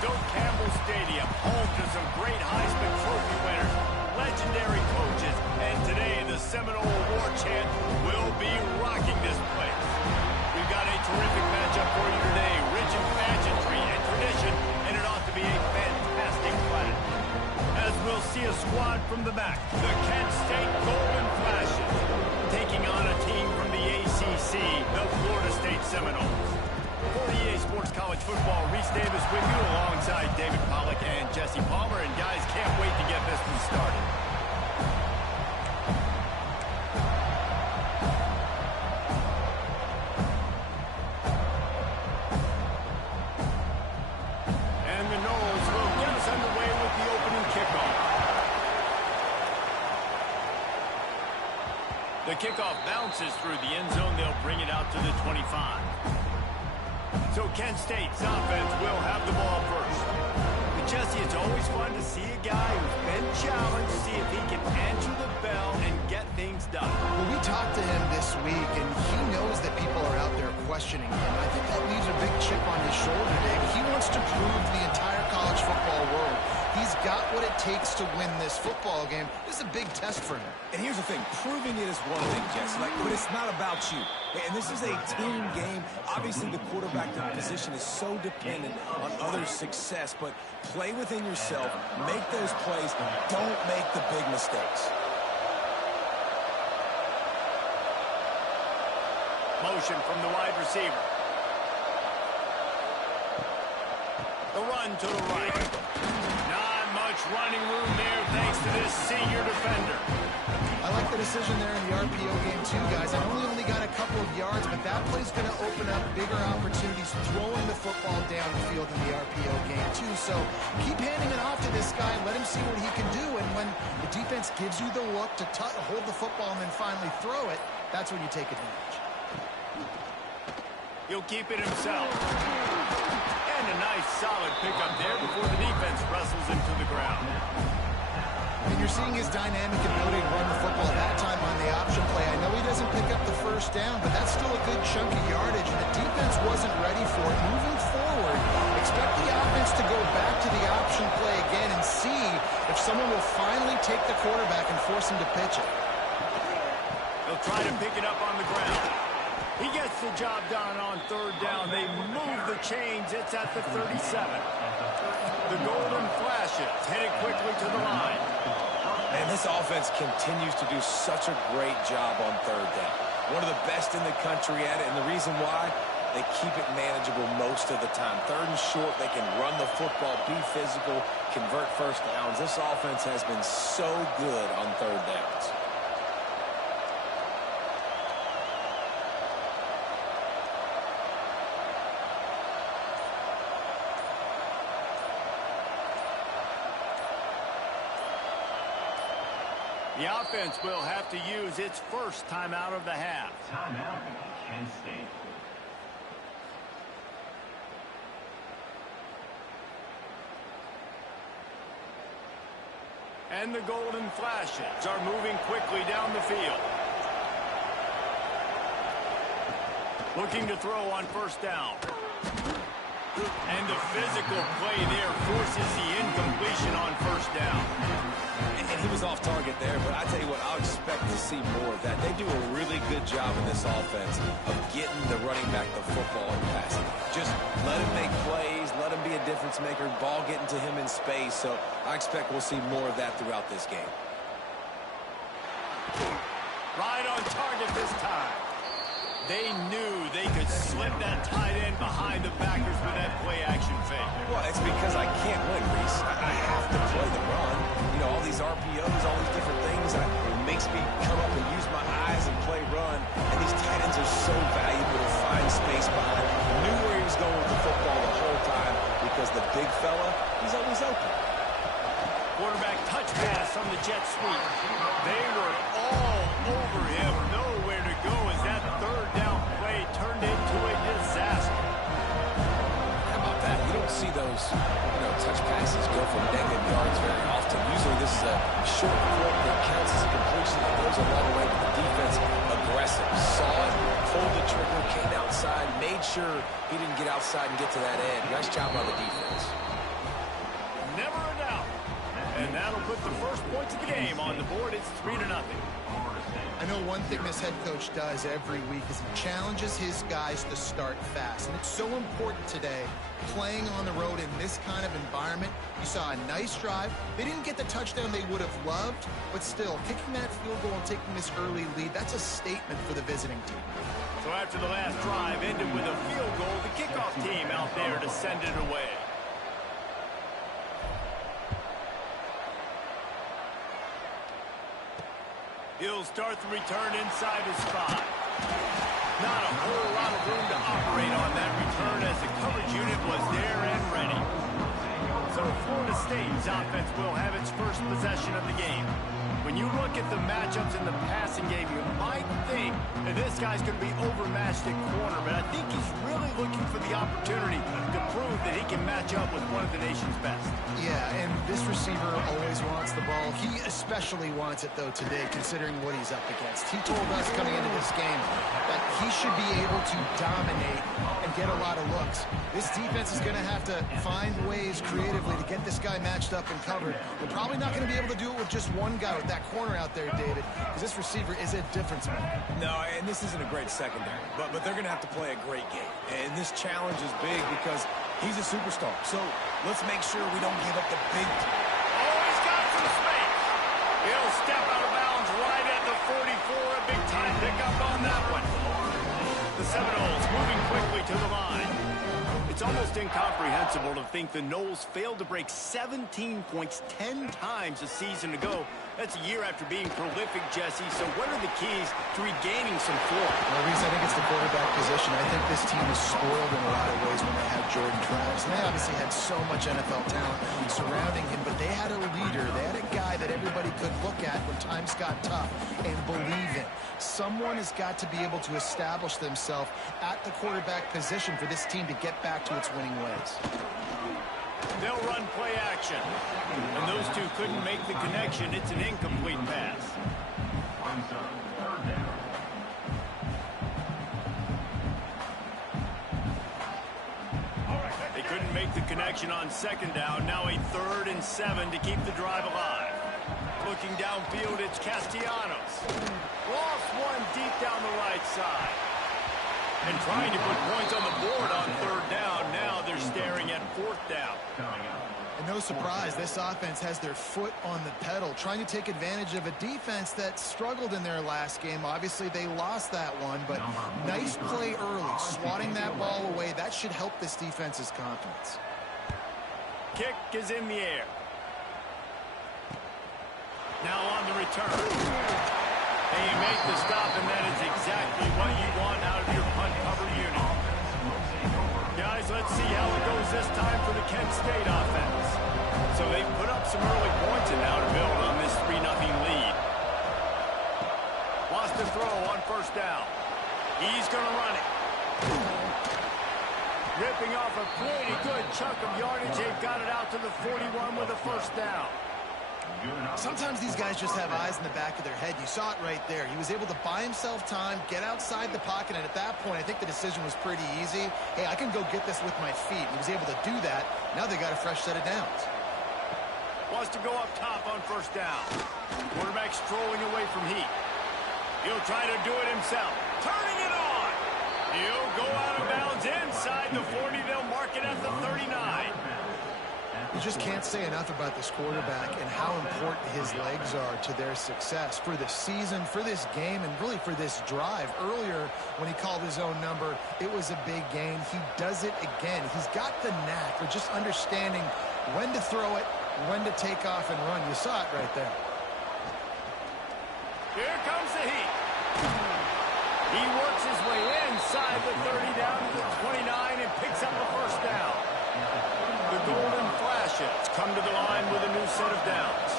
Doak Campbell Stadium, home to some great Heisman Trophy winners, legendary coaches, and today the Seminole War Chant will be rocking this place. We've got a terrific matchup for you today, rich in pageantry and tradition, and it ought to be a fantastic fight. As we'll see a squad from the back, the Kent State Golden Flashes, taking on a team from the ACC, the Florida State Seminoles. For EA Sports College Football, Reese Davis with you alongside David Pollack and Jesse Palmer. And guys, can't wait to get this one started. And the Noles will get us underway with the opening kickoff. The kickoff bounces through the end zone. They'll bring it out to the 25. So Kent State's offense will have the ball first. But Jesse, it's always fun to see a guy who's been challenged, see if he can answer the bell and get things done. Well, we talked to him this week, and he knows that people are out there questioning him. I think that leaves a big chip on his shoulder, Dave. He wants to prove to the entire college football world he's got what it takes to win this football game. This is a big test for him. And here's the thing, proving it is one thing, Jesse, but it's not about you. And this is a team game. Obviously, the quarterback position is so dependent on others' success, but play within yourself, make those plays, don't make the big mistakes. Motion from the wide receiver. The run to the right. Not much running room there thanks to this senior defender. I like the decision there in the RPO game too, guys. I only got a couple of yards, but that play's going to open up bigger opportunities throwing the football downfield in the RPO game too. So keep handing it off to this guy and let him see what he can do. And when the defense gives you the look to hold the football and then finally throw it, that's when you take advantage. He'll keep it himself. And a nice solid pickup there before the defense wrestles him to the ground. And you're seeing his dynamic ability to run the football that time on the option play. I know he doesn't pick up the first down, but that's still a good chunk of yardage, and the defense wasn't ready for it. Moving forward, expect the offense to go back to the option play again and see if someone will finally take the quarterback and force him to pitch it. They'll try to pick it up on the ground. He gets the job done on third down. They move the chains. It's at the 37. The Golden Flashes headed quickly to the line. And this offense continues to do such a great job on third down. One of the best in the country at it, and the reason why, they keep it manageable most of the time. Third and short, they can run the football, be physical, convert first downs. This offense has been so good on third downs. The offense will have to use its first timeout of the half. Timeout, Kent State. And the Golden Flashes are moving quickly down the field. Looking to throw on first down. And the physical play there forces the incompletion on first down. And he was off target there, but I tell you what, I'll expect to see more of that. They do a really good job in this offense of getting the running back the football and passing. Just let him make plays, let him be a difference maker, ball getting to him in space. So I expect we'll see more of that throughout this game. Right on target this time. They knew they could slip that tight end behind the backers with that play-action fake. Well, it's because I can't win, Reese. I have to play the run. You know, all these RPOs, all these different things, it makes me come up and use my eyes and play run. And these tight ends are so valuable to find space behind. Knew where he was going with the football the whole time because the big fella, he's always open. Quarterback touch pass on the jet sweep. They were all over him. Nowhere to go as that third down play turned into a disaster. How about that? You don't see those, touch passes go for negative yards very often. Usually this is a short quote that counts as a completion that goes a long way, but the defense aggressive. Saw it, pulled the trigger, came outside, made sure he didn't get outside and get to that edge. Nice job by the defense. that'll put the first points of the game on the board. It's 3-0. I know one thing this head coach does every week is he challenges his guys to start fast. And it's so important today, playing on the road in this kind of environment. You saw a nice drive. They didn't get the touchdown they would have loved, but still, kicking that field goal and taking this early lead, that's a statement for the visiting team. So after the last drive ended with a field goal, the kickoff team out there to send it away. He'll start the return inside his 5. Not a whole lot of room to operate on that return as the coverage unit was there and ready. So Florida State's offense will have its first possession of the game. When you look at the matchups in the passing game, you might think that this guy's going to be overmatched at corner, but I think he's really looking for the opportunity to prove that he can match up with one of the nation's best. Yeah, and this receiver always wants the ball. He especially wants it, though, today, considering what he's up against. He told us coming into this game that he should be able to dominate and get a lot of looks. This defense is going to have to find ways creatively to get this guy matched up and covered. They're probably not going to be able to do it with just one guy with that corner out there, David, because this receiver is a difference maker. No, and this isn't a great secondary, but they're going to have to play a great game. And this challenge is big because he's a superstar. So let's make sure we don't give up the big... Oh, he's got some space. He'll step out of bounds right at the 44. A big-time pickup on that one. The Seminoles moving quickly to the line. It's almost incomprehensible to think the Noles failed to break 17 points 10 times a season ago. That's a year after being prolific, Jesse. So what are the keys to regaining some form? Well, Reese, I think it's the quarterback position. I think this team is spoiled in a lot of ways when they have Jordan Travis. And they obviously had so much NFL talent surrounding him, but they had a leader. They had a guy that everybody could look at when times got tough and believe in. Someone has got to be able to establish themselves at the quarterback position for this team to get back to its winning ways. They'll run play action. And those two couldn't make the connection. It's an incomplete pass. They couldn't make the connection on second down. Now a 3rd and 7 to keep the drive alive. Looking downfield, it's Castellanos. Lost one deep down the right side. And trying to put points on the board on 3rd down. Now they're staring at 4th down. And no surprise, this offense has their foot on the pedal, trying to take advantage of a defense that struggled in their last game. Obviously, they lost that one, but nice play early, swatting that ball away. That should help this defense's confidence. Kick is in the air. Now on the return. And you make the stop, and that is exactly what you want out of your punt cover unit. Guys, let's see how it goes this time for the Kent State offense. So they've put up some early points and now to build on this 3-0 lead. Lost the throw on 1st down. He's going to run it. Ripping off a pretty good chunk of yardage. They've got it out to the 41 with a 1st down. Sometimes these guys just have eyes in the back of their head. You saw it right there. He was able to buy himself time, get outside the pocket, and at that point, I think the decision was pretty easy. Hey, I can go get this with my feet. He was able to do that. Now they got a fresh set of downs. Wants to go up top on 1st down. Quarterback strolling away from heat. He'll try to do it himself. Turning it on. He'll go out of bounds inside the 40. They'll mark it at the 39. You just can't say enough about this quarterback and how important his legs are to their success for the season, for this game, and really for this drive. Earlier, when he called his own number, it was a big gain. He does it again. He's got the knack for just understanding when to throw it, when to take off and run. You saw it right there. Here comes the heat. He works his way inside the 30 down to the 29 and picks up a 1st down. The Golden Flashes come to the line with a new set of downs.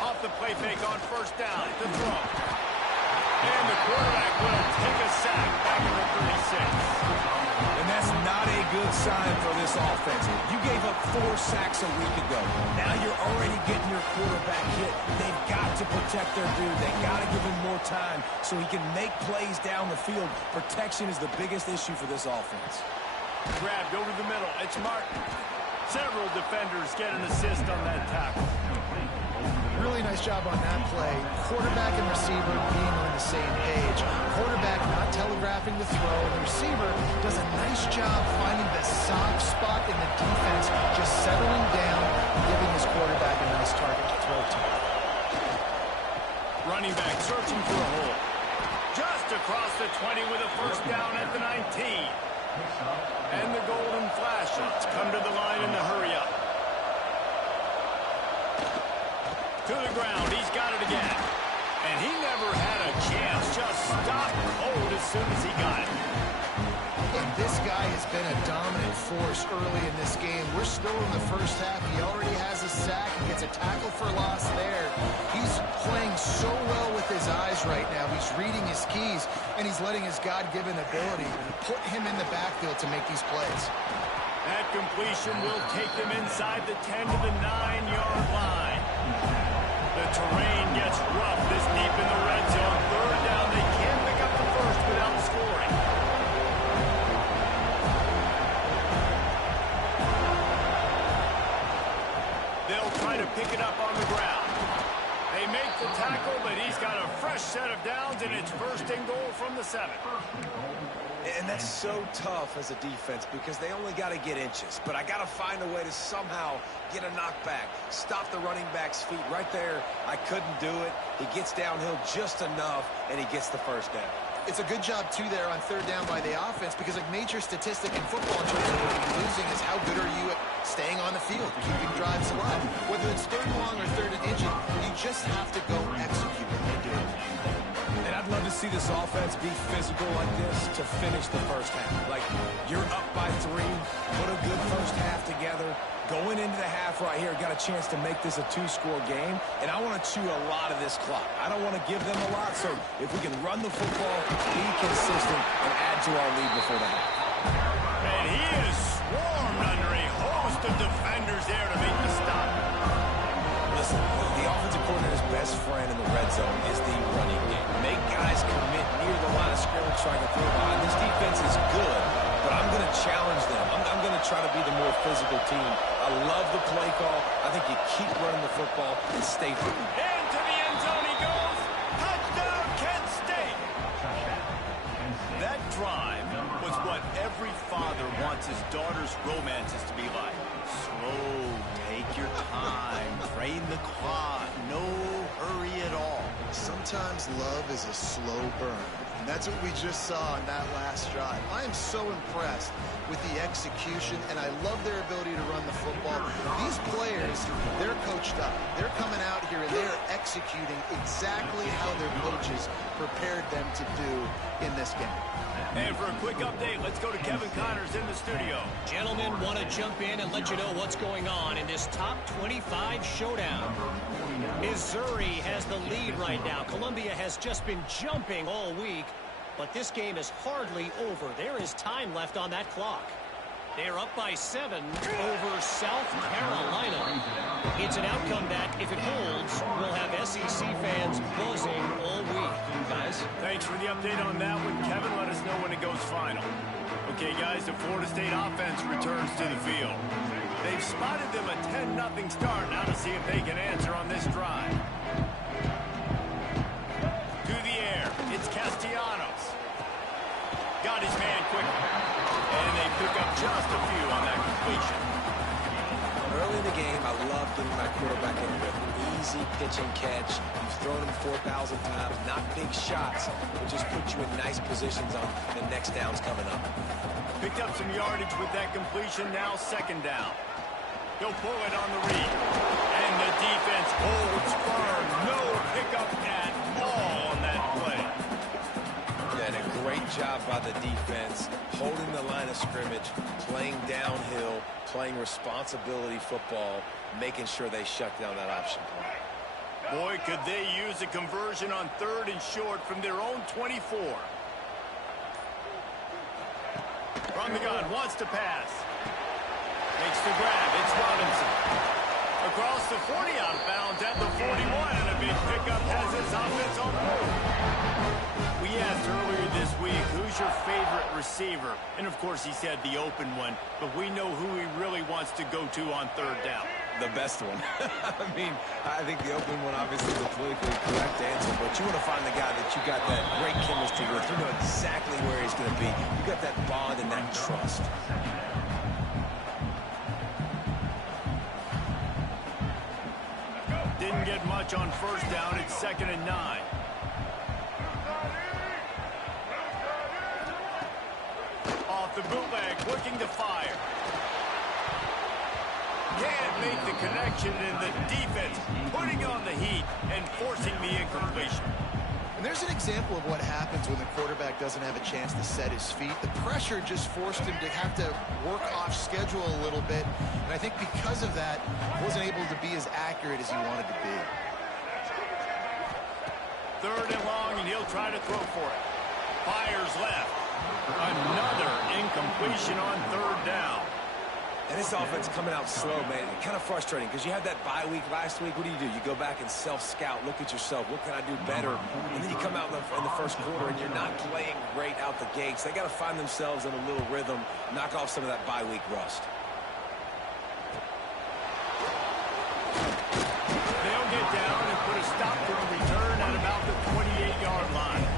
Off the play fake on 1st down. The throw. And the quarterback will take a sack back at the 36. And that's not a good sign for this offense. You gave up 4 sacks a week ago. Now you're already getting your quarterback hit. They've got to protect their dude. They've got to give him more time so he can make plays down the field. Protection is the biggest issue for this offense. Grabbed over the middle. It's Martin. Several defenders get an assist on that tackle. Really nice job on that play. Quarterback and receiver being on the same page. Quarterback not telegraphing the throw. The receiver does a nice job finding the soft spot in the defense, just settling down, giving his quarterback a nice target to throw to. Running back searching for a hole. Just across the 20 with a first down at the 19. And the golden flashes come to the line in the hurry up. To the ground, he's got it again. And he never had a chance, just stopped cold as soon as he got it. And this guy has been a dominant force early in this game. We're still in the first half. He already has a sack. He gets a tackle for loss there. He's playing so well with his eyes right now. He's reading his keys, and he's letting his God-given ability put him in the backfield to make these plays. That completion will take them inside the 10 to the 9-yard line. The terrain gets rough this deep in the red zone. Third down, they can't pick up the first without scoring. They'll try to pick it up on the ground. They make the tackle, but he's got a fresh set of downs, and it's first and goal from the 7. And that's so tough as a defense because they only got to get inches. But I got to find a way to somehow get a knockback, stop the running back's feet. Right there, I couldn't do it. He gets downhill just enough, and he gets the first down. It's a good job, too, there on third down by the offense because a major statistic in football in terms of losing is how good are you at staying on the field, keeping drives alive. Whether it's third and long or third and inches, you just have to go execute when they do it. And I'd love to see this offense be physical like this to finish the first half. Like, you're up by 3, put a good first half together. Going into the half right here, got a chance to make this a 2-score game, and I want to chew a lot of this clock. I don't want to give them a lot, so if we can run the football, be consistent, and add to our lead before the half. And he is swarmed under a host of defenders there to make the stop. Listen, the offensive coordinator's best friend in the red zone is the running game. Make guys commit near the line of scrimmage trying to throw behind. This defense is good, but I'm going to challenge them. I'm going to try to be the more physical team. I love the play call. I think you keep running the football and stay free. Into the end zone he goes. Touchdown, Kent State. That drive was what every father wants his daughter's romances to be like. Slow, take your time, drain the clock, no hurry at all. Sometimes love is a slow burn. And that's what we just saw on that last drive. I am so impressed with the execution, and I love their ability to run the football. These players, they're coached up. They're coming out here, and they're executing exactly how their coaches prepared them to do in this game. And for a quick update, let's go to Kevin Connors in the studio. Gentlemen, want to jump in and let you know what's going on in this top 25 showdown. Missouri has the lead right now. Columbia has just been jumping all week, but this game is hardly over. There is time left on that clock. They're up by 7 over South Carolina. It's an outcome that, if it holds, will have SEC fans buzzing all week. Guys? Thanks for the update on that one, Kevin. Let us know when it goes final. Okay, guys, the Florida State offense returns to the field. They've spotted them a 10-0 start. Now to see if they can answer on this drive. To the air. It's Castellanos. Got his man quickly. And they pick up just a few on that completion. Early in the game, I love getting my quarterback in with easy pitch and catch. You've thrown him 4,000 times, not big shots, but just put you in nice positions on the next downs coming up. Picked up some yardage with that completion, now second down. He'll pull it on the read. And the defense holds firm. No pickup at all on that play. And a great job by the defense, holding the line of scrimmage, playing downhill, playing responsibility football, making sure they shut down that option play. Boy, could they use a conversion on 3rd and short from their own 24. From the gun, wants to pass. Makes the grab. It's Robinson. Across the 40, out of bounds at the 41, and a big pickup has his offense on the move. We asked earlier this week, who's your favorite receiver? And, of course, he said the open one, but we know who he really wants to go to on third down. The best one. I mean, I think the open one obviously is the politically correct answer, but you want to find the guy that you got that great chemistry with. You know exactly where he's going to be. You got that bond and that trust. Didn't get much on first down. It's 2nd and 9. Off the bootleg, looking to fire. Can't make the connection, and the defense putting on the heat and forcing the incompletion. And there's an example of what happens when the quarterback doesn't have a chance to set his feet. The pressure just forced him to have to work off schedule a little bit. And I think because of that, he wasn't able to be as accurate as he wanted to be. 3rd and long, and he'll try to throw for it. Fires left. Another incompletion on 3rd down. And this offense coming out slow, man. Kind of frustrating because you had that bye week last week. What do? You go back and self-scout, look at yourself. What can I do better? And then you come out in the first quarter and you're not playing great out the gates. They got to find themselves in a little rhythm, knock off some of that bye week rust. They'll get down and put a stop to the return at about the 28-yard line.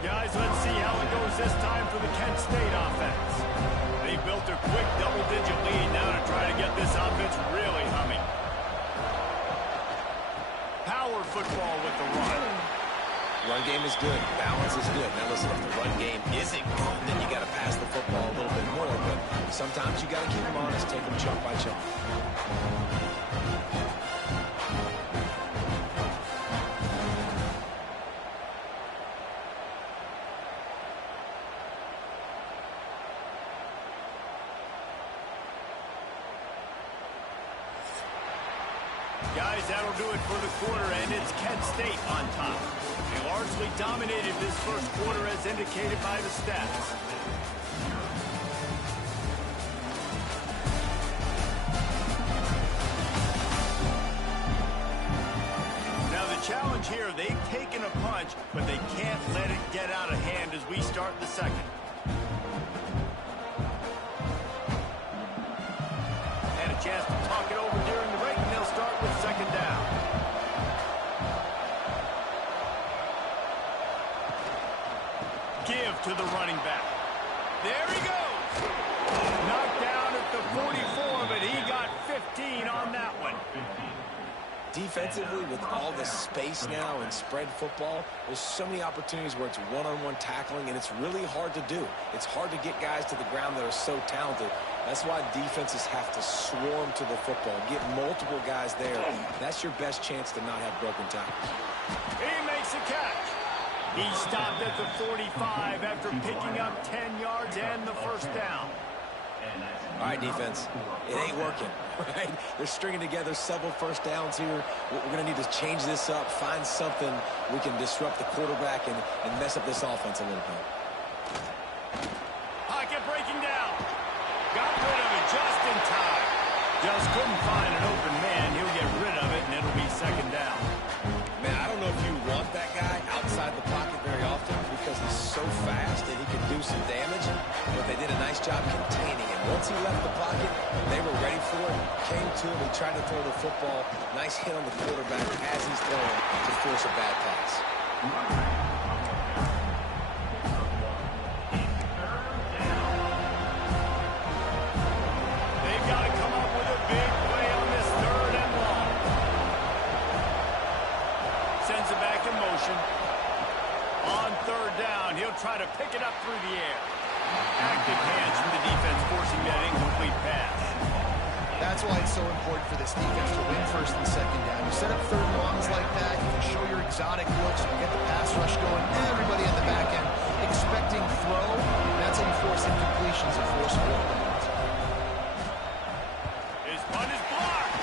Guys, let's see how it goes this time for the Kent State offense. They built a quick double-digit lead now to try to get this offense really humming. Power football with the run. Run game is good. Balance is good. Now listen, if the run game isn't good, then you got to pass the football a little bit more. But sometimes you got to keep them honest, take them chunk by chunk. Guys, that'll do it for the quarter, and it's Kent State on top. They largely dominated this first quarter as indicated by the stats. Now the challenge here, they've taken a punch, but they can't let it get out of hand as we start the second. And a chance to talk it over during the break, and they'll start with 2nd down. Give to the running back. There he goes. Knocked down at the 44, but he got 15 on that one. Defensively, with all the space now and spread football, there's so many opportunities where it's one-on-one tackling, and it's really hard to do. It's hard to get guys to the ground that are so talented. That's why defenses have to swarm to the football, get multiple guys there. That's your best chance to not have broken tackles. He makes a catch. He stopped at the 45 after picking up 10 yards and the first down. All right, defense, it ain't working, right? They're stringing together several first downs here. We're going to need to change this up, find something we can disrupt the quarterback and mess up this offense a little bit. Pocket breaking down. Got rid of it just in time. Just couldn't find an open man. He'll get rid of it, and it'll be 2nd down. Man, I don't know if you want that guy outside the pocket very often because he's so fast and he can do some damage, but they did a nice job containing him. Once he left the pocket, they were ready for it, came to him, he tried to throw the football. Nice hit on the quarterback as he's throwing to force a bad pass. They've got to come up with a big play on this 3rd and long. Sends it back in motion. On 3rd down, he'll try to pick it up through the air. Active hands from the defense forcing that incomplete pass. That's why it's so important for this defense to win 1st and 2nd down. You set up 3rd and longs like that, you can show your exotic looks, you can get the pass rush going, everybody at the back end expecting throw. That's how you force incompletions and force 4th downs. His punt is blocked.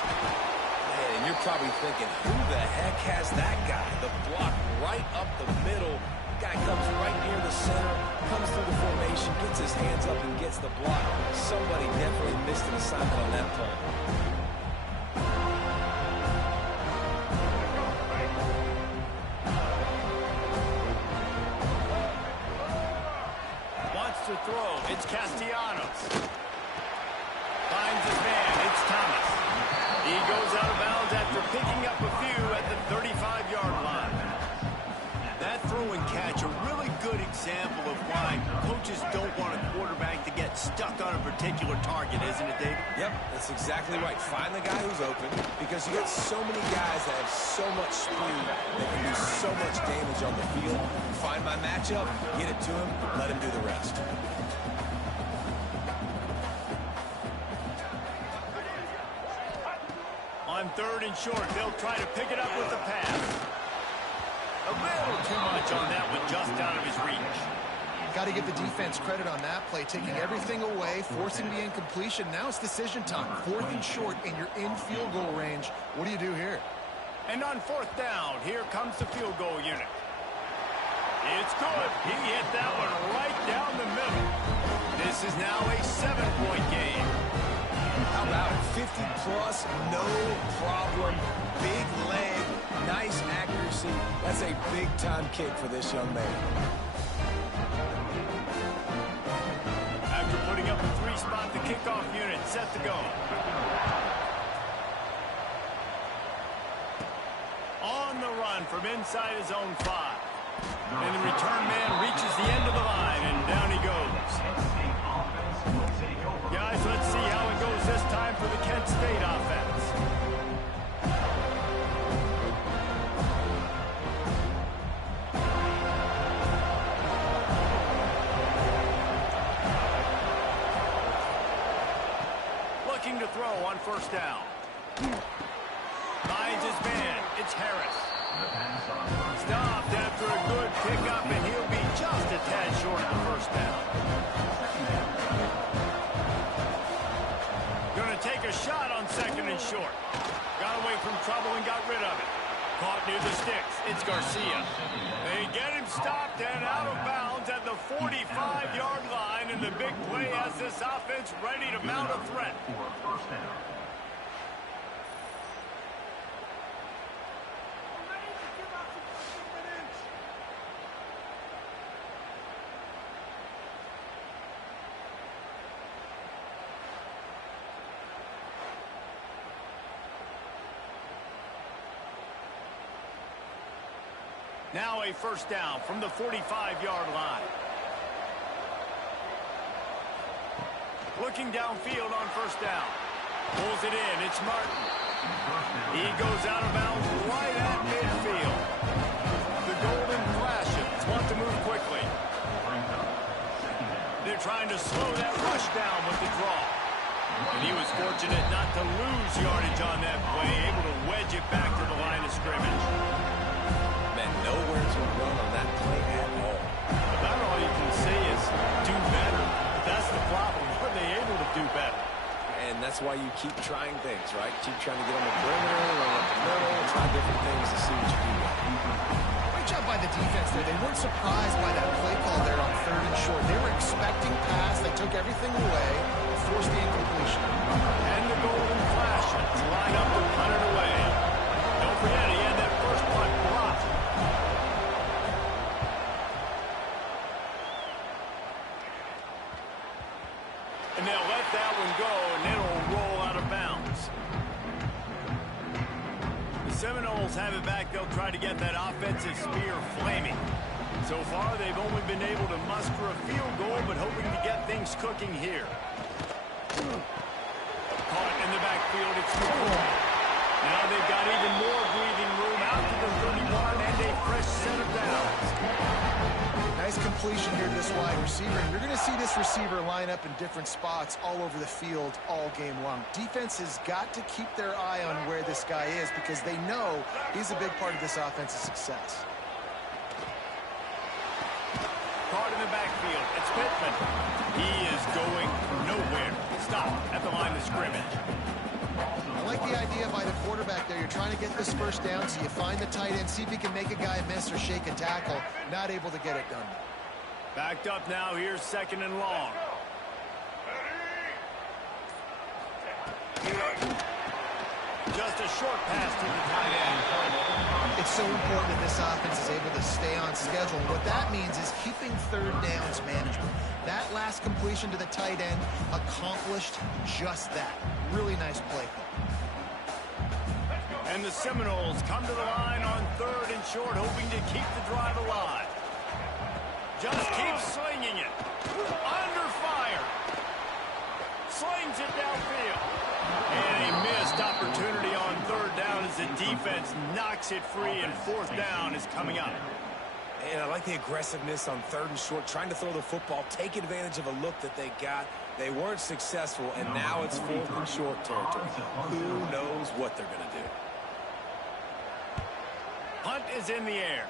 Man, and you're probably thinking, who the heck has that guy? The block right up the middle. Guy comes right near the center, comes through the formation, gets his hands up and gets the block. Somebody definitely missed an assignment on that play. Wants to throw. It's Castellanos. Finds his man. It's Thomas. He goes out of bounds after picking up a few at the 35-yard line. That throw and catch, a really good example of why coaches don't want a quarterback to get stuck on a particular target, isn't it, David? Yep, that's exactly right. Find the guy who's open, because you got so many guys that have so much speed that can do so much damage on the field. Find my matchup, get it to him, let him do the rest. On 3rd and short, they'll try to pick it up with the pass. A little too much on that one, just out of his reach. Got to give the defense credit on that play, taking everything away, forcing the incompletion. Now it's decision time. 4th and short, and you're in field goal range. What do you do here? And on 4th down, here comes the field goal unit. It's good. He hit that one right down the middle. This is now a 7-point game. How about it? 50-plus, no problem. Big leg, nice accuracy. That's a big-time kick for this young man. After putting up a 3-spot, the kickoff unit set to go. On the run from inside his own 5. And the return man reaches the end of the line, and down he goes. Guys, let's see how it goes this time for the Kent State offense. Looking to throw on 1st down. Finds his man. It's Harris. Stopped after a good pickup, and he'll be just a tad short of the 1st down. Going to take a shot on 2nd and short. Got away from trouble and got rid of it. Caught near the sticks. It's Garcia. They get him stopped and out of bounds at the 45-yard line, and the big play has this offense ready to mount a threat. Now a 1st down from the 45-yard line. Looking downfield on 1st down. Pulls it in. It's Martin. He goes out of bounds right at midfield. The Golden Flashes want to move quickly. They're trying to slow that rush down with the draw. And he was fortunate not to lose yardage on that play, able to wedge it back to the line of scrimmage. Nowhere to run on that play at all. About all you can say is do better. But that's the problem. Are they able to do better? And that's why you keep trying things, right? Keep trying to get on the perimeter, run up the middle, try different things to see what you do. Great job by the defense there. They weren't surprised by that play call there on 3rd and short. They were expecting pass. They took everything away, forced the incompletion. And the Golden Flashes line up to punt it away. Don't forget, he had that first punt blocked. And they'll let that one go, and it'll roll out of bounds. The Seminoles have it back. They'll try to get that offensive spear flaming. So far, they've only been able to muster a field goal, but hoping to get things cooking here. Caught in the backfield. It's McCoy. Now they've got even more breathing room out to the 31 and a fresh set of downs. Nice completion here to this wide receiver. And you're going to see this receiver line up in different spots all over the field all game long. Defense has got to keep their eye on where this guy is because they know he's a big part of this offense's success. Caught in the backfield. It's Pittman. He is going nowhere. Stop at the line of scrimmage. I like the idea by the quarterback there. You're trying to get this first down, so you find the tight end, see if you can make a guy miss or shake a tackle. Not able to get it done. Backed up now. Here's 2nd and long. Just a short pass to the tight end. It's so important that this offense is able to stay on schedule. What that means is keeping third downs manageable. That last completion to the tight end accomplished just that. Really nice play. And the Seminoles come to the line on 3rd and short, hoping to keep the drive alive. Just keeps slinging it. Under fire. Slings it downfield. And a missed opportunity on 3rd down as the defense knocks it free, and 4th down is coming up. And I like the aggressiveness on 3rd and short, trying to throw the football, take advantage of a look that they got. They weren't successful, and now it's 4th and short territory. Who knows what they're going to do? Punt is in the air.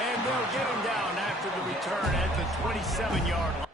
And they'll get him down after the return at the 27-yard line.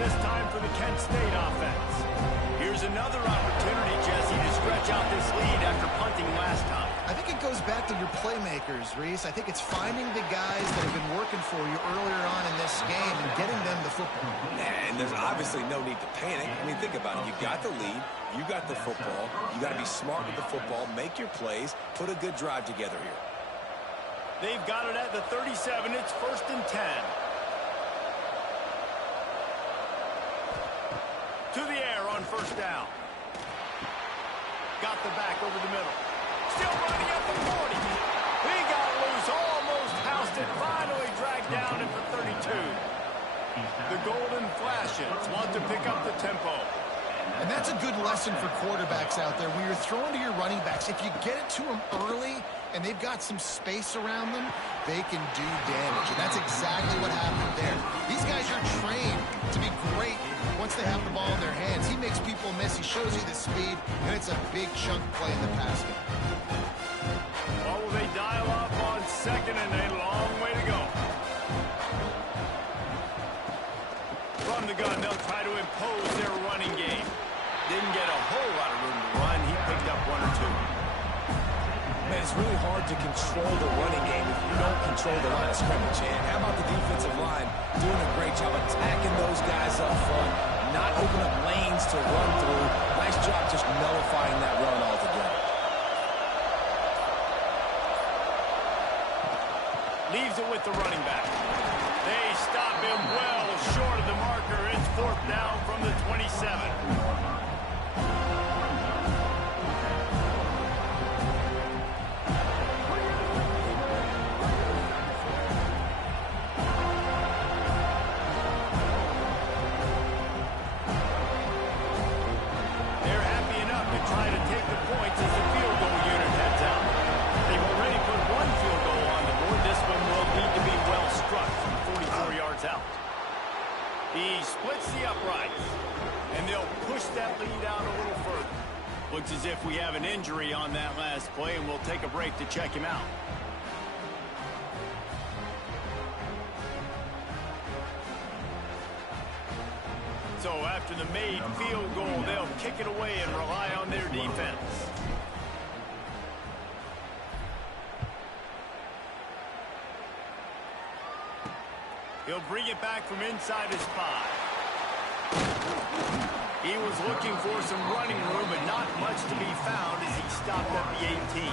this time for the Kent State offense. Here's another opportunity, Jesse, to stretch out this lead after punting last time. I think it goes back to your playmakers, Reese. I think it's finding the guys that have been working for you earlier on in this game and getting them the football. And there's obviously no need to panic. I mean, think about it. You got the lead. You got the football. You got to be smart with the football. Make your plays. Put a good drive together here. They've got it at the 37. It's 1st and 10. To the air on 1st down. Got the back over the middle. Still running at the 40. He got loose, almost housed it, finally dragged down at the 32. The golden flashes want to pick up the tempo. And that's a good lesson for quarterbacks out there. When you're throwing to your running backs, if you get it to them early and they've got some space around them, they can do damage. And that's exactly what happened there. These guys are trained to be great once they have the ball in their hands. He makes people miss. He shows you the speed, and it's a big chunk play in the pass game. Well, will they dial up on 2nd and a long way to go? From the gun, they'll try to impose their running game. Didn't get a whole lot of room to run. He picked up 1 or 2. Man, it's really hard to control the running game if you don't control the line of scrimmage. And how about the defensive line doing a great job attacking those guys up front, not opening up lanes to run through. Nice job just nullifying that run altogether. Leaves it with the running back. They stop him well short of the marker. It's 4th down from the 27. They're happy enough to try to take the points as the field goal unit heads out. They've already put 1 field goal on the board. This one will need to be well struck from 44 yards out. He splits the uprights, and they'll push that lead out a little further. Looks as if we have an injury on that last play, and we'll take a break to check him out. So after the made field goal, they'll kick it away and rely on their defense. He'll bring it back from inside his 5. He was looking for some running room, but not much to be found as he stopped at the 18.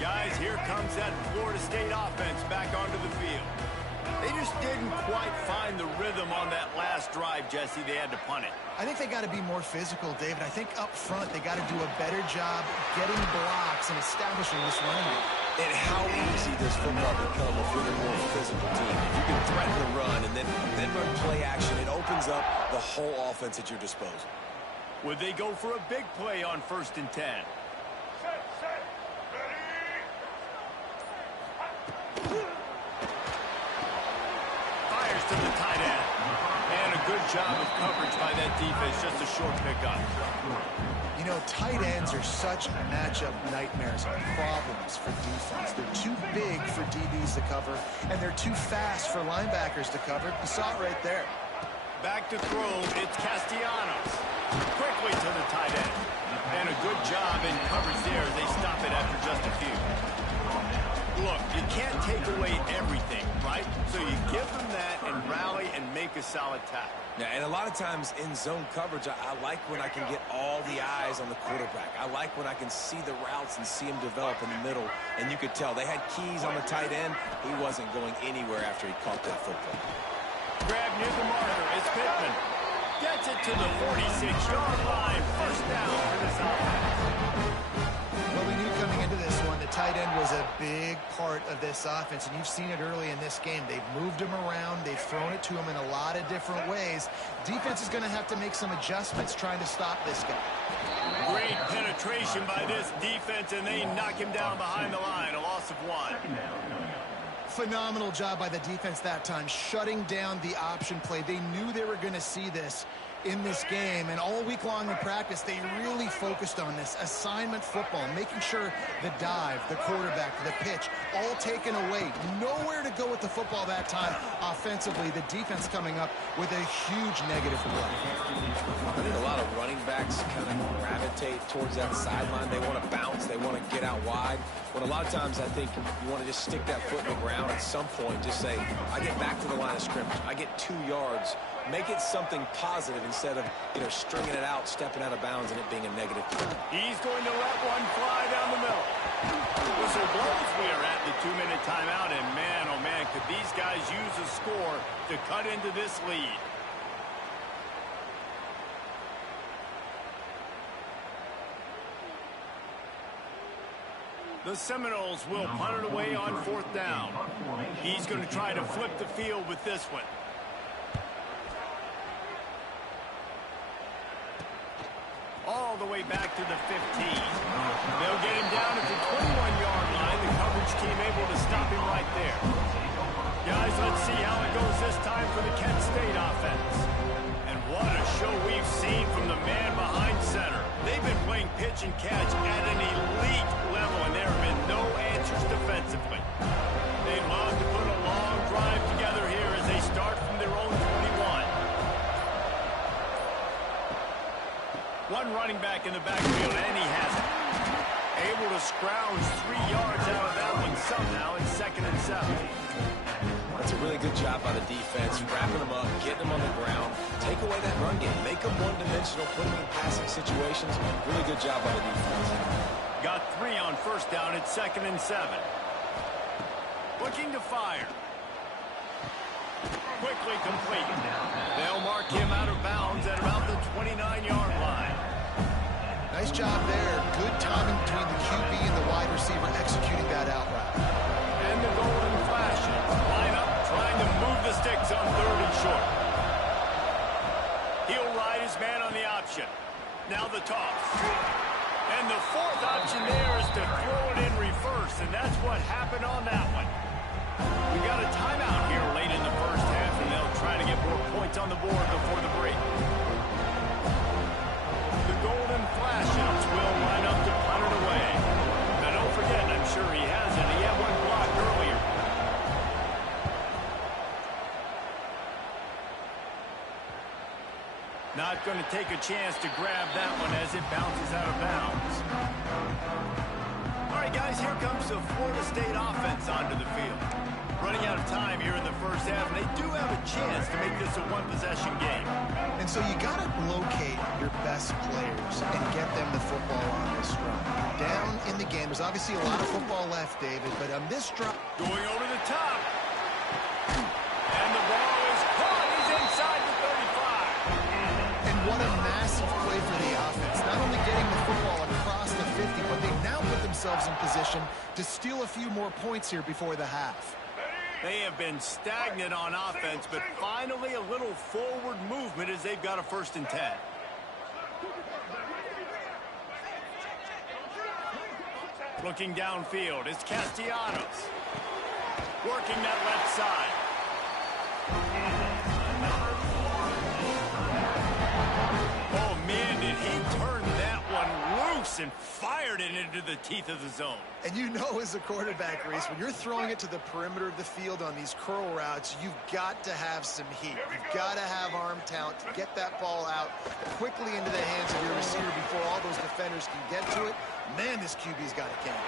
Guys, here comes that Florida State offense back onto the field. They just didn't quite find the rhythm on that last drive, Jesse. They had to punt it. I think they got to be more physical, David. I think up front they got to do a better job getting blocks and establishing this running game. And how easy does football become if you're the more physical team? If you can threaten the run and then run play action, it opens up the whole offense at your disposal. Would they go for a big play on 1st and 10? Fires to the tight end. And a good job of coverage by that defense. Just a short pickup. You know, tight ends are such matchup nightmares and problems for defense. They're too big for DBs to cover, and they're too fast for linebackers to cover. You saw it right there. Back to throw, it's Castellanos. Quickly to the tight end. And a good job in coverage there as they stop it after just a few. Look, you can't take away everything, right? So you give them that and rally and make a solid tackle. Yeah, and a lot of times in zone coverage, I like when I can get all the eyes on the quarterback. I like when I can see the routes and see him develop in the middle. And you could tell they had keys on the tight end. He wasn't going anywhere after he caught that football. Grab near the marker. It's Pittman. Gets it to the 46-yard line. 1st down for this offense. Well, we knew coming into this one, the tight end was a big part of this offense, and you've seen it early in this game. They've moved him around. They've thrown it to him in a lot of different ways. Defense is going to have to make some adjustments trying to stop this guy. Great penetration by this defense, and they knock him down behind the line. A loss of 1. Phenomenal job by the defense that time, shutting down the option play. They knew they were going to see this, in this game, and all week long in practice, they really focused on this assignment football, making sure the dive, the quarterback, the pitch, all taken away. Nowhere to go with the football that time offensively. The defense coming up with a huge negative play. I think a lot of running backs kind of gravitate towards that sideline. They want to bounce. They want to get out wide. When a lot of times I think you want to just stick that foot in the ground at some point. Just say, I get back to the line of scrimmage. I get 2 yards. Make it something positive instead of, stringing it out, stepping out of bounds, and it being a negative play. He's going to let one fly down the middle. Whistle blows. We are at the 2-minute timeout, and man, oh man, could these guys use a score to cut into this lead. The Seminoles will punt it away on 4th down. He's going to try to flip the field with this one. All the way back to the 15. They'll get him down at the 21-yard line. The coverage team able to stop him right there. Guys, let's see how it goes this time for the Kent State offense. And what a show we've seen from the man behind center. They've been playing pitch and catch at an elite level, and there have been no answers defensively. They love to put a long drive together here as they start from their own 21. One running back in the backfield, and he has it. Able to scrounge 3 yards out of that one somehow in 2nd and 7. That's a really good job by the defense, wrapping them up, getting them on the ground, take away that run game, make them one-dimensional, put them in passing situations. Really good job by the defense. Got 3 on 1st down at 2nd and 7. Looking to fire. Quickly complete. They'll mark him out of bounds at about the 29-yard line. Nice job there. Good timing between the QB and the wide receiver executing that out route. And the golden flashes. Line up, trying to move the sticks on 3rd and short. He'll ride his man on the option. Now the toss. And the 4th option there is to throw it in reverse, and that's what happened on that one. We got a timeout here late in the 1st half, and they'll try to get more points on the board before the break. The golden flashes will line up to punt it away. Now don't forget, I'm sure he has it. He had one blocked earlier. Not going to take a chance to grab that one as it bounces out of bounds. All right, guys, here comes the Florida State offense onto the field. Running out of time here in the 1st half, and they do have a chance to make this a one-possession game. And so you got to locate your best players and get them the football on this run. Down in the game. There's obviously a lot of football left, David, but on this drop... Going over the top. And the ball is caught. He's inside the 35. And what a massive play for the offense. Not only getting the football across the 50, but they've now put themselves in position to steal a few more points here before the half. They have been stagnant on offense, but finally a little forward movement as they've got a 1st and 10. Looking downfield, it's Castellanos. Working that left side. Oh, man, did he turn that one loose and fired it into the teeth of the zone. And you know as a quarterback, Reese, when you're throwing it to the perimeter of the field on these curl routes, you've got to have some heat. You've got to have arm talent to get that ball out quickly into the hands of your receiver before all those defenders can get to it. Man, this QB's got a cannon.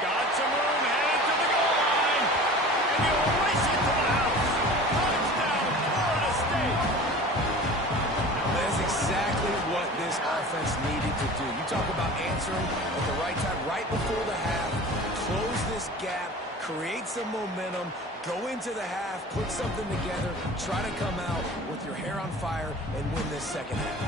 Got some room, headed to the goal line. And he'll race it to the house. Touchdown, Florida State. That's exactly what this offense needed to do. You talk about answering at the right time, right before the half, close this gap, create some momentum, go into the half, put something together, try to come out with your hair on fire and win this 2nd half.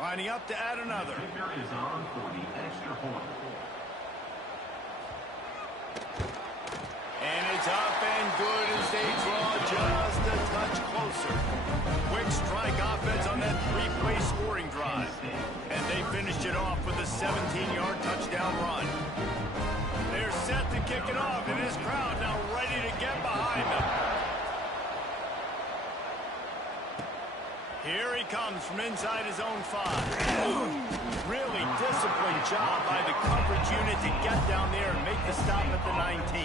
Lining up to add another. Kicker is on for the extra point. And it's up and good as they draw just a touch closer. Quick strike offense on that 3-play scoring drive. And they finished it off with a 17-yard touchdown run. They're set to kick it off, and this crowd now ready to get behind them. Here he comes from inside his own 5. Really disciplined job by the coverage unit to get down there and make the stop at the 19.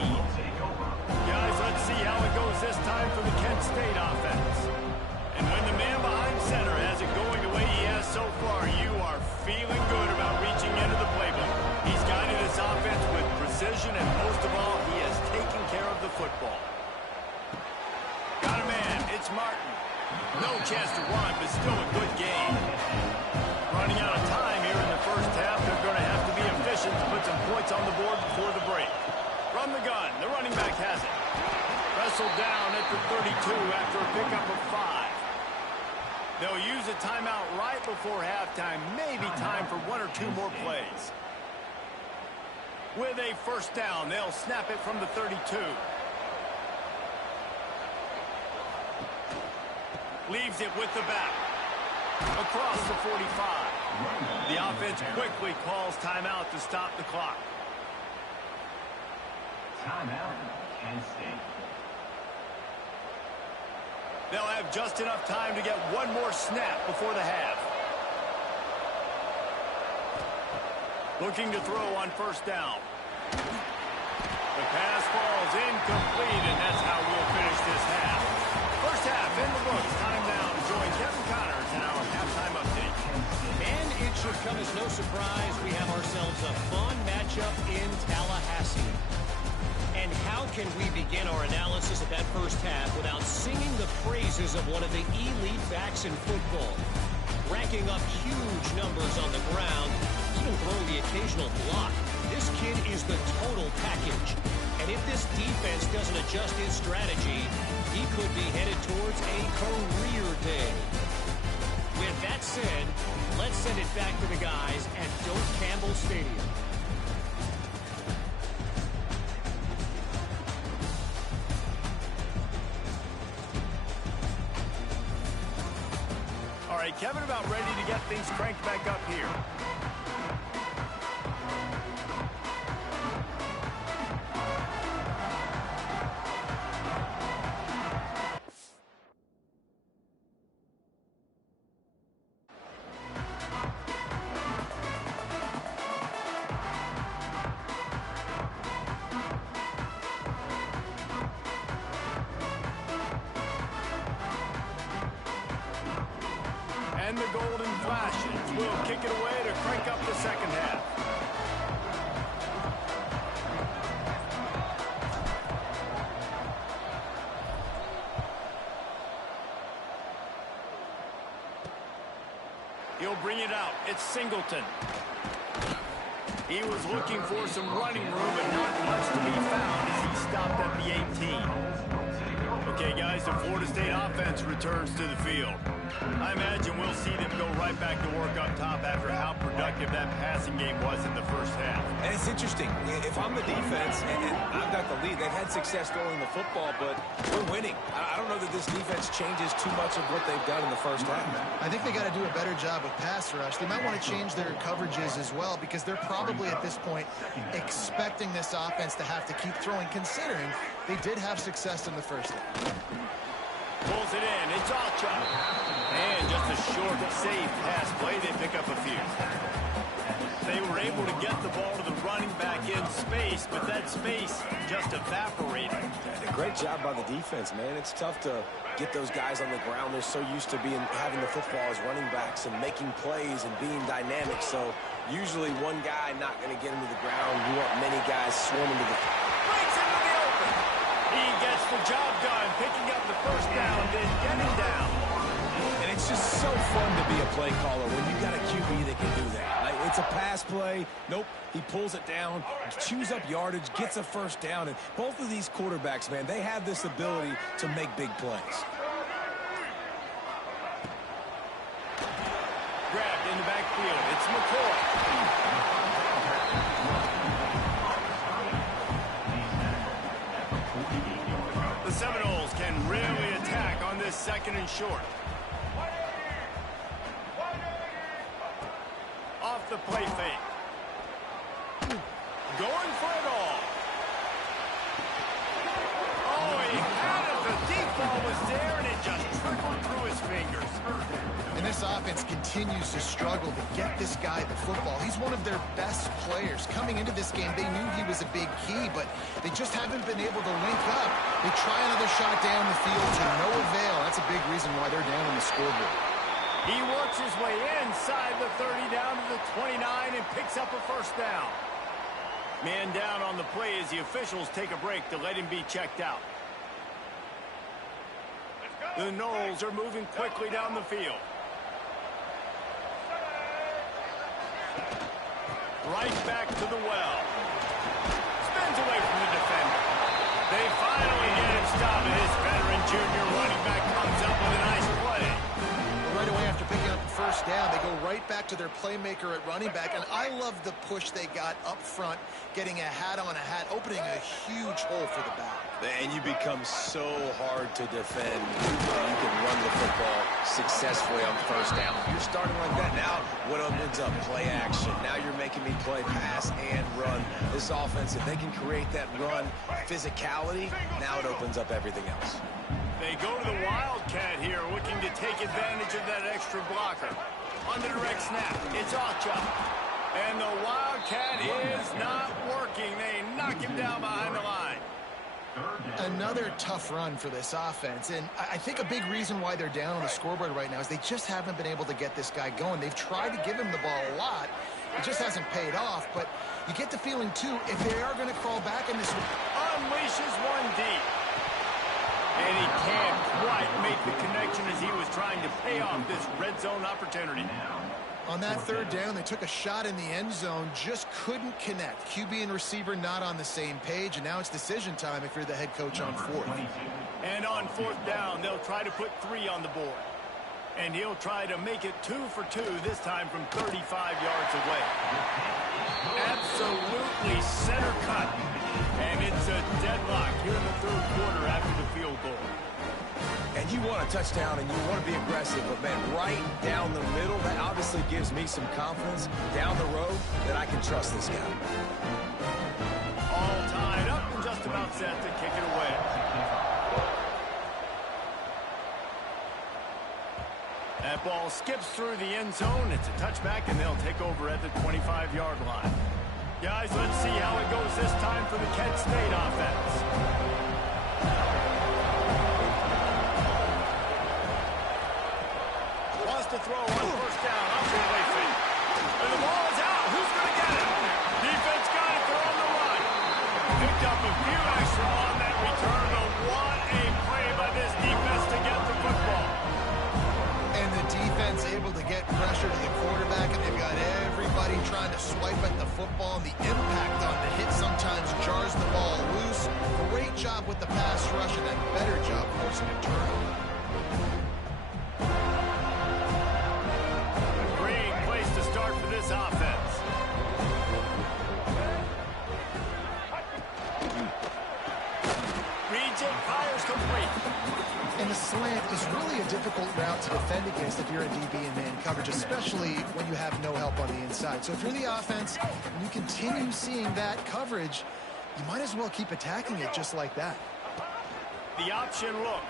Guys, let's see how it goes this time for the Kent State offense. And when the man behind center has it going the way he has so far, you are feeling good about reaching into the playbook. He's guided his offense with precision, and most of all, he has taken care of the football. Got a man. It's Martin. No chance to run, but still a good game. Running out of time here in the first half. They're going to have to be efficient to put some points on the board before the break. From the gun, the running back has it. Wrestled down at the 32 after a pickup of 5. They'll use a timeout right before halftime. Maybe time for 1 or 2 more plays. With a first down, they'll snap it from the 32. Leaves it with the back. Across the 45. The offense quickly calls timeout to stop the clock. Timeout, Kent State. They'll have just enough time to get 1 more snap before the half. Looking to throw on first down. The pass falls incomplete, and that's how we'll finish this half. First half in the books. Time now to join Kevin Connors in our halftime update. And it should come as no surprise we have ourselves a fun matchup in Tallahassee. And how can we begin our analysis of that first half without singing the praises of one of the elite backs in football? Racking up huge numbers on the ground, even throwing the occasional block. This kid is the total package. And if this defense doesn't adjust his strategy, he could be headed towards a career day. With that said, let's send it back to the guys at Doak Campbell Stadium. All right, Kevin, about ready to get things cranked back up here. And the golden flashes will kick it away to crank up the second half. He'll bring it out. It's Singleton. He was looking for some running room, but not much to be found as he stopped at the 18. Okay, guys, the Florida State offense returns to the field. I imagine we'll see them go right back to work up top after how productive that passing game was in the first half. And it's interesting. If I'm the defense and I've got the lead, they've had success throwing the football, but we're winning. I don't know that this defense changes too much of what they've done in the first half. I think they got to do a better job with pass rush. They might want to change their coverages as well, because they're probably at this point expecting this offense to have to keep throwing, considering they did have success in the first half. Pulls it in. It's Alchuk. And just a short, safe pass play. They pick up a few. They were able to get the ball to the running back in space, but that space just evaporated. A great job by the defense, man. It's tough to get those guys on the ground. They're so used to having the football as running backs and making plays and being dynamic. So usually one guy not going to get into the ground. You want many guys swarming to the Breaks into the open. He gets the job done, picking up the first down, then getting down. And it's just so fun to be a play caller when you got a QB that can do that. It's a pass play. Nope, he pulls it down, chews up yardage, gets a first down. And both of these quarterbacks, man, they have this ability to make big plays. Grabbed in the backfield. It's McCoy. The Seminoles can really attack on this second and short. Off off the play fake. Going for it all. Oh, he had it. The deep ball was there, and it just trickled through his fingers. And this offense continues to struggle to get this guy the football. He's one of their best players. Coming into this game, they knew he was a big key, but they just haven't been able to link up. They try another shot down the field to no avail. That's a big reason why they're down on the scoreboard. He works his way inside the 30 down to the 29 and picks up a first down. Man down on the play as the officials take a break to let him be checked out. The Knowles are moving quickly down the field. Right back to the well. Spins away from the defender. They finally get him stopped. His veteran junior running back comes up with a nice play. Right away after picking up the first down, they go right back to their playmaker at running back, and I love the push they got up front, getting a hat on a hat, opening a huge hole for the back. And you become so hard to defend when you can run the football successfully on first down. You're starting like that now. What opens up? Play action. Now you're making me play pass and run. This offense, if they can create that run physicality, now it opens up everything else. They go to the Wildcat here, looking to take advantage of that extra blocker. On the direct snap, it's Ochop. And the Wildcat is not working. They knock him down behind the line. Another tough run for this offense, and I think a big reason why they're down on the scoreboard right now is they just haven't been able to get this guy going. They've tried to give him the ball a lot. It just hasn't paid off, but you get the feeling, too, if they are going to crawl back in this one. Unleashes one deep. And he can't quite make the connection as he was trying to pay off this red zone opportunity. On that third down, they took a shot in the end zone, just couldn't connect. QB and receiver not on the same page, and now it's decision time if you're the head coach on fourth. And on fourth down, they'll try to put 3 on the board. And he'll try to make it 2 for 2, this time from 35 yards away. Absolutely center cut. And it's a deadlock here in the third quarter after the field goal. And you want a touchdown and you want to be aggressive, but man, right down the middle, that obviously gives me some confidence down the road that I can trust this guy. All tied up and just about set to kick it away. That ball skips through the end zone. It's a touchback, and they'll take over at the 25-yard line. Guys, let's see how it goes this time for the Kent State offense. To throw on first down, up to the late feet. And the ball is out. Who's going to get it? Defense got it. They're on the run. Picked up a few extra on that return, but what a play by this defense to get the football. And the defense able to get pressure to the quarterback, and they've got everybody trying to swipe at the football, and the impact on the hit sometimes jars the ball loose. Great job with the pass rush, and a better job forcing a turnover. This offense. Reject fires complete. And the slant is really a difficult route to defend against if you're a DB in man coverage, especially when you have no help on the inside. So if you're the offense and you continue seeing that coverage, you might as well keep attacking it just like that. The option look.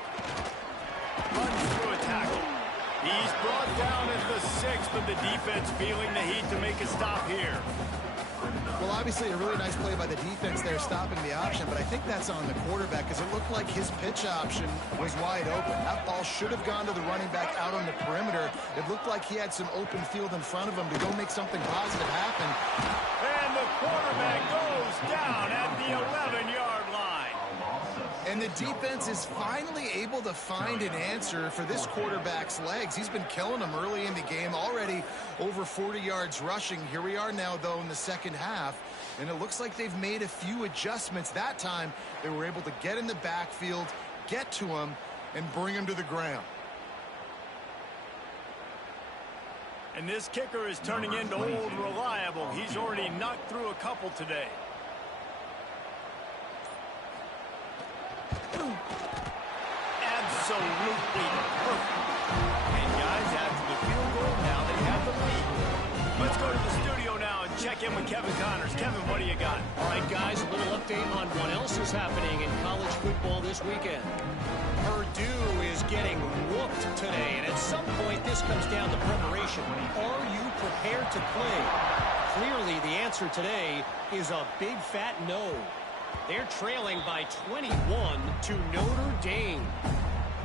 Runs through a tackle. He's brought down at the 6th, but the defense feeling the heat to make a stop here. Well, obviously a really nice play by the defense there stopping the option, but I think that's on the quarterback because it looked like his pitch option was wide open. That ball should have gone to the running back out on the perimeter. It looked like he had some open field in front of him to go make something positive happen. And the quarterback goes down at the 11-yard line. And the defense is finally able to find an answer for this quarterback's legs. He's been killing them early in the game, already over 40 yards rushing. Here we are now, though, in the second half, and it looks like they've made a few adjustments. That time, they were able to get in the backfield, get to him, and bring him to the ground. And this kicker is turning into old reliable. He's already knocked through a couple today. Absolutely perfect. And guys, after the field goal, now they have the lead. Let's go to the studio. in with Kevin Connors. Kevin, what do you got? All right, guys, a little update on what else is happening in college football this weekend. Purdue is getting whooped today, and at some point this comes down to preparation. Are you prepared to play? Clearly, the answer today is a big fat no. They're trailing by 21 to Notre Dame.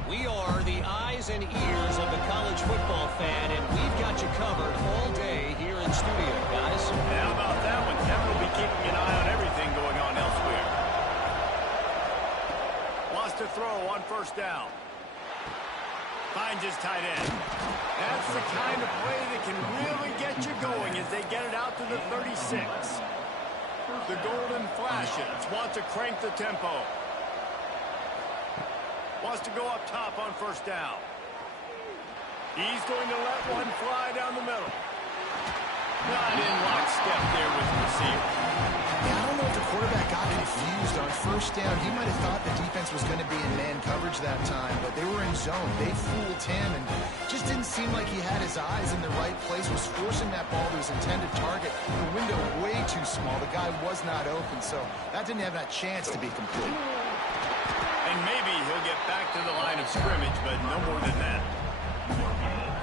We are the eyes and ears of the college football fan, and we've got you covered all day here in studio, guys. And how about that one? Kevin will be keeping an eye on everything going on elsewhere. Wants to throw on first down. Finds his tight end. That's the kind of play that can really get you going as they get it out to the 36. The golden flashes. Want to crank the tempo. Wants to go up top on first down. He's going to let one fly down the middle. Not in lockstep there with the receiver. Yeah, I don't know if the quarterback got confused on first down. He might have thought the defense was going to be in man coverage that time, but they were in zone. They fooled him, and just didn't seem like he had his eyes in the right place, was forcing that ball to his intended target. The window way too small. The guy was not open, so that didn't have that chance to be complete. And maybe he'll get back to the line of scrimmage, but no more than that.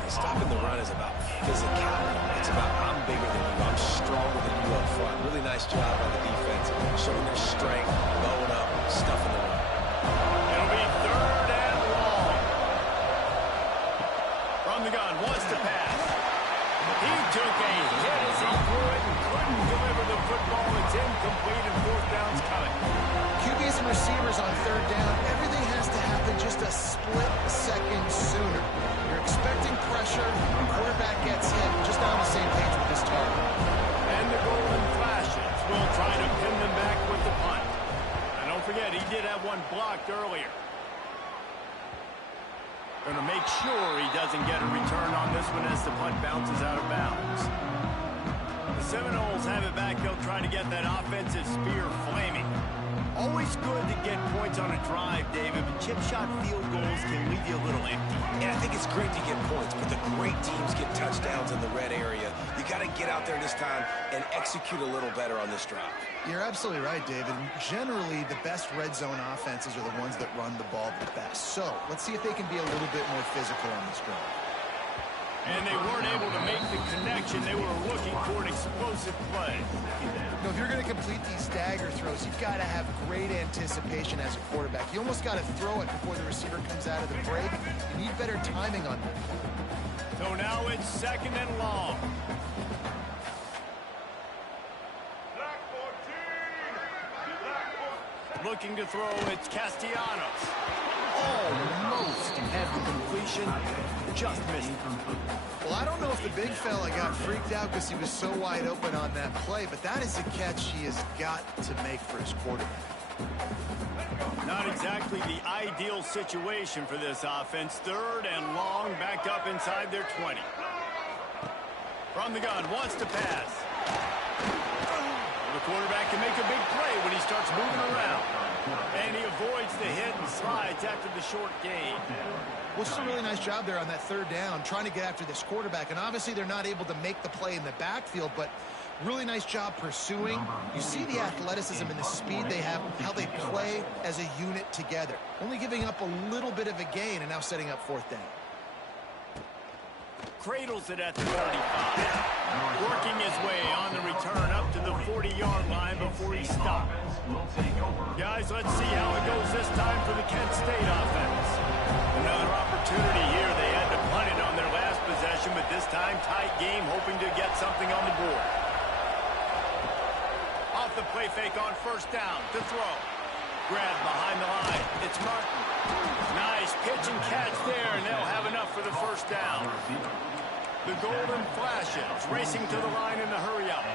Stopping the run is about physicality. It's about I'm bigger than you. I'm stronger than you up front. Really nice job by the defense, showing their strength, blowing up, stuffing the run. It'll be third and long. From the gun, wants to pass. He took a hit as he threw it and couldn't deliver the football. It's incomplete and fourth down's coming. QBs and receivers on third down, everything has to happen just a split second sooner. You're expecting pressure, the quarterback gets hit, just not on the same page with this target. And the golden flashes will try to pin them back with the punt. And don't forget, he did have one blocked earlier. Going to make sure he doesn't get a return on this one as the punt bounces out of bounds. The Seminoles have it back. They'll try to get that offensive spear flaming. Always good to get points on a drive, David, but chip shot field goals can leave you a little empty. And I think it's great to get points, but the great teams get touchdowns in the red area. You got to get out there this time and execute a little better on this drive. You're absolutely right, David. Generally, the best red zone offenses are the ones that run the ball the best. So let's see if they can be a little bit more physical on this drive. And they weren't able to make the connection. They were looking for an explosive play. You know, if you're going to complete these stagger throws, you've got to have great anticipation as a quarterback. You almost got to throw it before the receiver comes out of the break. You need better timing on that. So now it's second and long. Looking to throw, it's Castellanos. Almost had the completion, just missed. Well, I don't know if the big fella got freaked out because he was so wide open on that play, but that is a catch he has got to make for his quarterback. Not exactly the ideal situation for this offense. Third and long, back up inside their 20. From the gun, wants to pass. The quarterback can make a big play when he starts moving around. And he avoids the hit and slides after the short gain. Well, just a really nice job there on that third down, trying to get after this quarterback. And obviously they're not able to make the play in the backfield, but really nice job pursuing. You see the athleticism and the speed they have, how they play as a unit together. Only giving up a little bit of a gain and now setting up fourth down. Cradles it at the 35. Working his way on the return up to the 40-yard line before he stops. Guys, let's see how it goes this time for the Kent State offense. Another opportunity here. They had to punt it on their last possession, but this time tight game, hoping to get something on the board. Off the play fake on first down to throw. Grab behind the line. It's Martin. Nice pitch and catch there, and they'll have enough for the first down. The golden flashes racing to the line in the hurry up.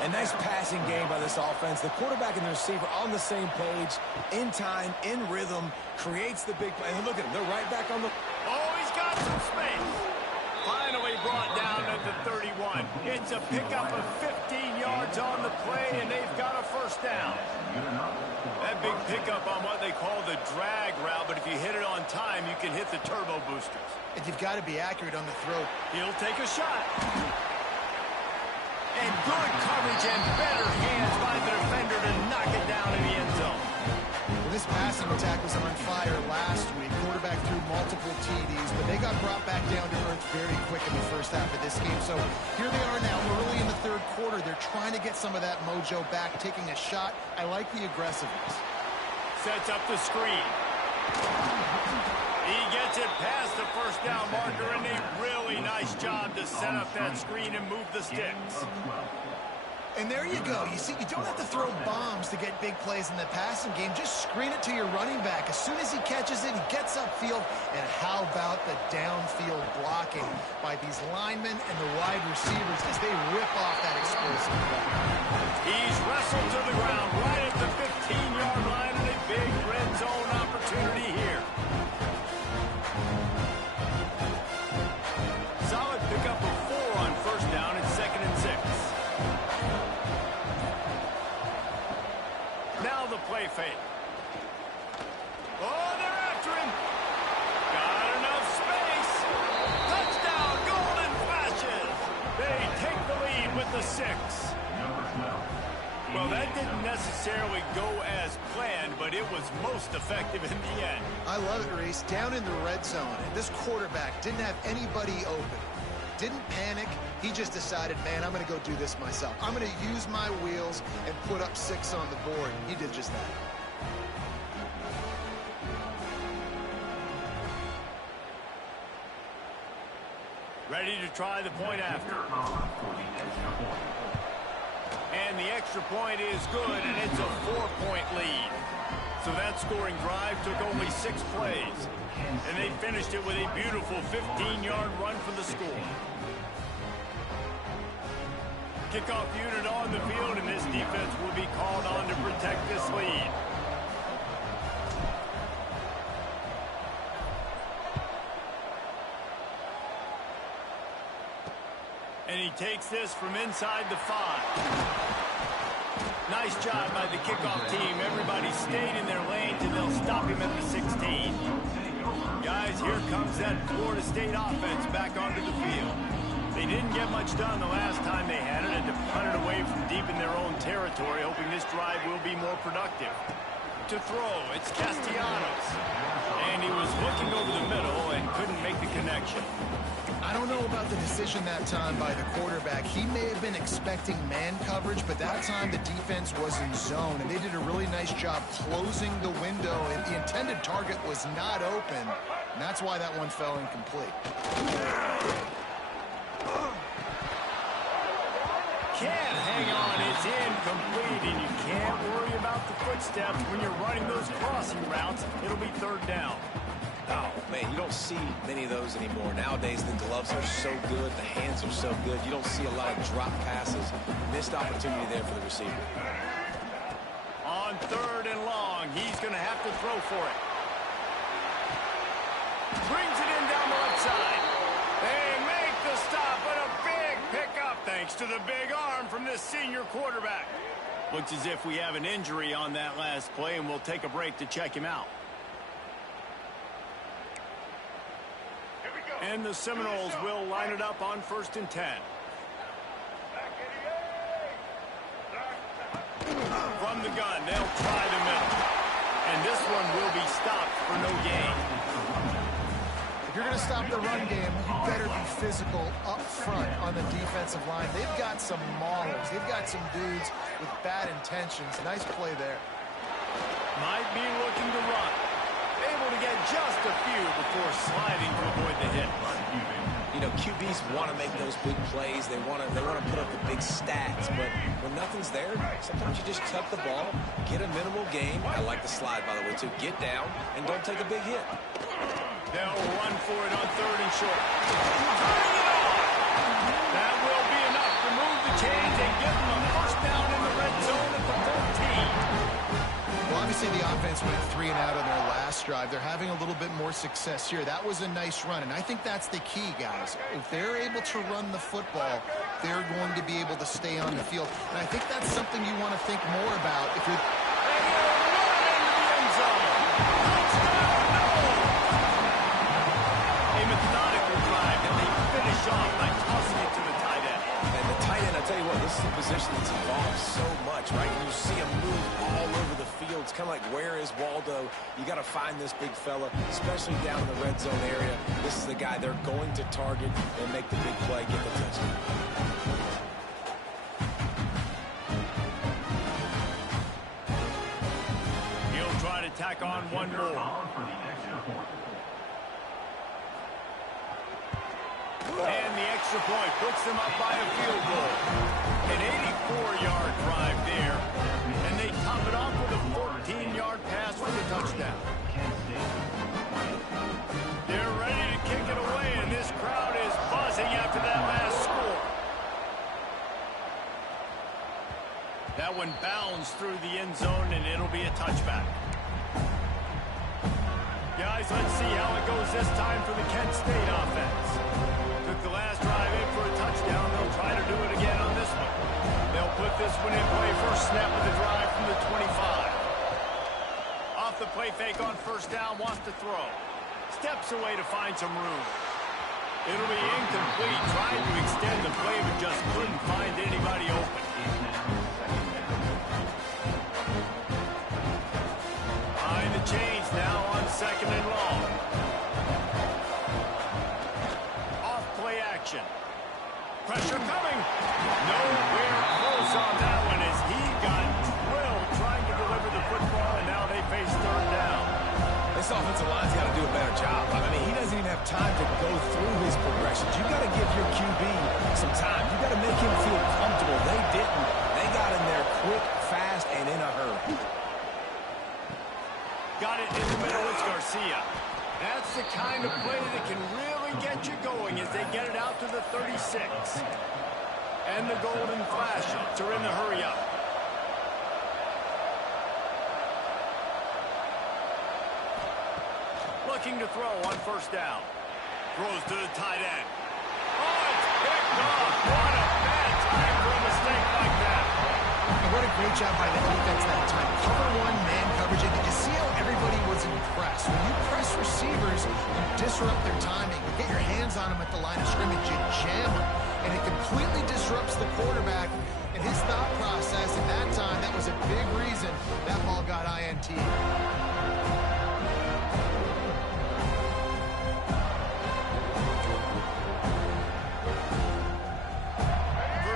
A nice passing game by this offense. The quarterback and the receiver on the same page, in time, in rhythm, creates the big play. And look at him, they're right back on the... Oh, he's got some space. Finally brought down at the 31. It's a pickup of 15 yards on the play, and they've got a first down. That big pickup on what they call the drag route, but if you hit it on time, you can hit the turbo boosters. And you've got to be accurate on the throw. He'll take a shot. And good coverage and better hands by the defender to knock it down in the end zone. Well, this passing attack was on fire last week. Quarterback threw multiple TDs, but they got brought back down to earth very quick in the first half of this game. So here they are now, early in the third quarter. They're trying to get some of that mojo back, taking a shot. I like the aggressiveness. Sets up the screen. He gets it past the first down marker, and a really nice job to set up that screen and move the sticks. And there you go. You see, you don't have to throw bombs to get big plays in the passing game. Just screen it to your running back. As soon as he catches it, he gets upfield. And how about the downfield blocking by these linemen and the wide receivers as they rip off that explosive play. He's wrestled to the ground right at the 15-yard line, and a big red zone opportunity here. Solid pickup of 4 on first down and 2nd and 6. Now the play fake. Oh, they're after him. Got enough space. Touchdown, Golden Flashes. They take the lead with the 6. Well, that didn't necessarily go as planned, but it was most effective in the end. I love it, Reese. Down in the red zone, and this quarterback didn't have anybody open. Didn't panic. He just decided, man, I'm going to go do this myself. I'm going to use my wheels and put up 6 on the board. He did just that. Ready to try the point after. And the extra point is good, and it's a 4-point lead. So that scoring drive took only 6 plays. And they finished it with a beautiful 15-yard run for the score. Kickoff unit on the field, and this defense will be called on to protect this lead. And he takes this from inside the 5. Nice job by the kickoff team. Everybody stayed in their lanes, and they'll stop him at the 16. Guys, here comes that Florida State offense back onto the field. They didn't get much done the last time they had it, and to punt it away from deep in their own territory, hoping this drive will be more productive. To throw, it's Castellanos. And he was looking over the middle and couldn't make the connection. I don't know about the decision that time by the quarterback. He may have been expecting man coverage, but that time the defense was in zone, and they did a really nice job closing the window. And the intended target was not open, and that's why that one fell incomplete. Can't hang on, it's incomplete, and you can't worry about the footsteps when you're running those crossing routes. It'll be 3rd down. Oh, man, you don't see many of those anymore. Nowadays, the gloves are so good, the hands are so good. You don't see a lot of drop passes. Missed opportunity there for the receiver. On 3rd and long, he's going to have to throw for it. Brings it in down the left side. They make the stop, but a big pickup thanks to the big arm from this senior quarterback. Looks as if we have an injury on that last play, and we'll take a break to check him out. And the Seminoles will line it up on 1st and 10. From the gun, they'll try the middle. And this one will be stopped for no gain. If you're going to stop the run game, you better be physical up front on the defensive line. They've got some maulers. They've got some dudes with bad intentions. Nice play there. Might be looking to run. Able to get just a few before sliding to avoid the hit. You know, QBs want to make those big plays. They want to put up the big stats. But when nothing's there, sometimes you just tuck the ball, get a minimal gain. I like the slide, by the way, too. Get down and don't take a big hit. They'll run for it on 3rd and short. Turning it on. That will be enough to move the chains and give them a first down in the red zone at the 14. Well, obviously the offense went 3 and out on their last drive. They're having a little bit more success here. That was a nice run, and I think that's the key, guys. If they're able to run the football, they're going to be able to stay on the field. And I think that's something you want to think more about if you're... A methodical drive, and they finish off by tossing it to the tight end. And the tight end, I tell you what, this this is a position that's evolved so much, right? You see him move all over the field. It's kind of like, where is Waldo? You got to find this big fella, especially down in the red zone area. This is the guy they're going to target and make the big play, get the touchdown. He'll try to tack on one more. And the extra point puts them up by a field goal. An 84-yard drive there. And they top it off with a 14-yard pass for the touchdown. They're ready to kick it away, and this crowd is buzzing after that last score. That one bounds through the end zone, and it'll be a touchback. Guys, let's see how it goes this time for the Kent State offense. Took the last drive in for a touchdown. They'll try to do it again on this one. They'll put this one in play. First snap of the drive from the 25. Off the play fake on first down, wants to throw. Steps away to find some room. It'll be incomplete. Trying to extend the play, but just couldn't find anybody open. Behind the chains now on second and long. Off play action. Pressure coming. Nowhere close on that one as he got drilled trying to deliver the football, and now they face third down. This offensive line's got to do a better job. I mean, he doesn't even have time to go through his progressions. You got to give your QB some time. You got to make him feel comfortable. They didn't. They got in there quick, fast, and in a hurry. Got it in the middle. It's Garcia. That's the kind of play that can really get you going as they get it out to the 36. And the golden flashes are in the hurry up. Looking to throw on first down. Throws to the tight end. Oh, it's picked off. What a bad time for a mistake like that. And what a great job by the defense that time. Cover one, man coverage. And did you see how everybody was impressed? When you press receivers, you disrupt their timing. You get your hands on them at the line of scrimmage, you jam them. And it completely disrupts the quarterback and his thought process. And that time, that was a big reason that ball got INT.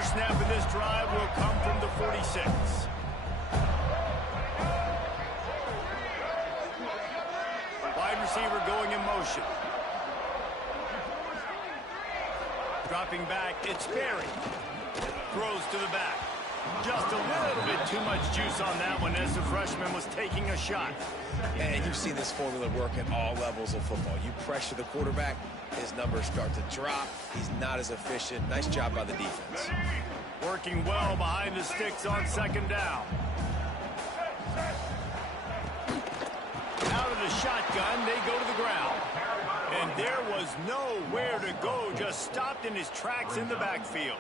Snap of this drive will come from the 46. Wide receiver going in motion. Dropping back, it's Berry. Throws to the back. Just a little bit too much juice on that one as the freshman was taking a shot. And you've seen this formula work at all levels of football. You pressure the quarterback, his numbers start to drop. He's not as efficient. Nice job by the defense. Working well behind the sticks on second down. Out of the shotgun, they go to the ground. And there was nowhere to go, just stopped in his tracks in the backfield.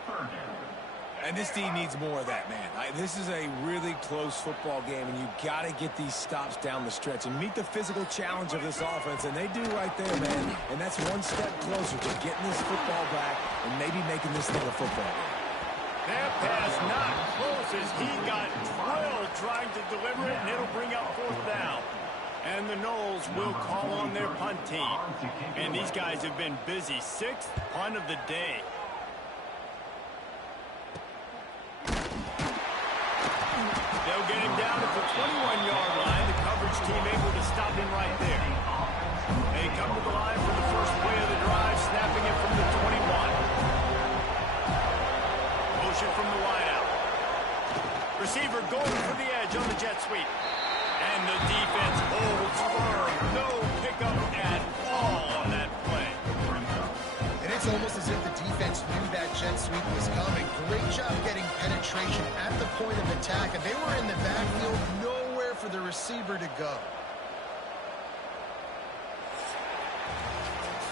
And this team needs more of that, man. This is a really close football game, and you've got to get these stops down the stretch and meet the physical challenge of this offense, and they do right there, man. And that's one step closer to getting this football back and maybe making this thing a football game. That pass not close as he got drilled trying to deliver it, and it'll bring up fourth down. And the Noles will call on their punt team. And these guys have been busy. Sixth punt of the day. They'll get him down at the 21-yard line. The coverage team able to stop him right there. They come to the line for the first play of the drive, snapping it from the 21. Motion from the wideout. Receiver going for the edge on the jet sweep. And the defense holds firm. No pickup at all on that play. And it's almost as if the defense knew that jet sweep was coming. Great job getting penetration at the point of attack. And they were in the backfield, nowhere for the receiver to go.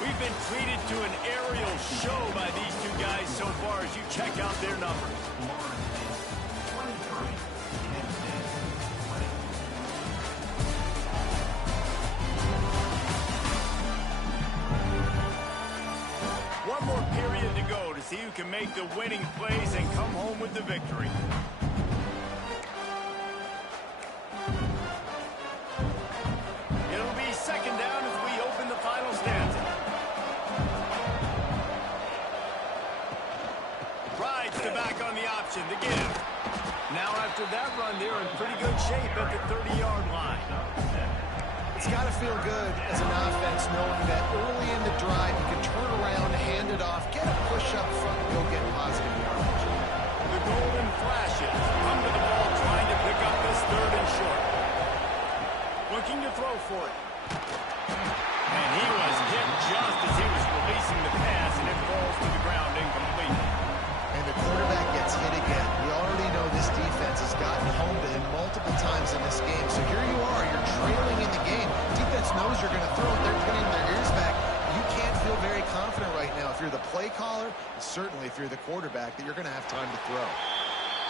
We've been treated to an aerial show by these two guys so far as you check out their numbers. One more period period to go to see who can make the winning plays and come home with the victory. It'll be second down as we open the final stanza. Rides the back on the option to give. Now after that run, they're in pretty good shape at the 30-yard line. It's got to feel good as an offense knowing that early in the drive you can turn around, hand it off, get a push up front, and go get positive yardage. The golden flashes come to the ball trying to pick up this third and short. Looking to throw for it. And he was hit just as he was releasing the pass, and it falls to the ground incomplete. And the quarterback gets hit again. We already know this defense has gotten home to him multiple times in this game. So here you are, you're trailing in the game. Defense knows you're going to throw it. They're turning their ears back. You can't feel very confident right now if you're the play caller, and certainly if you're the quarterback, that you're going to have time to throw.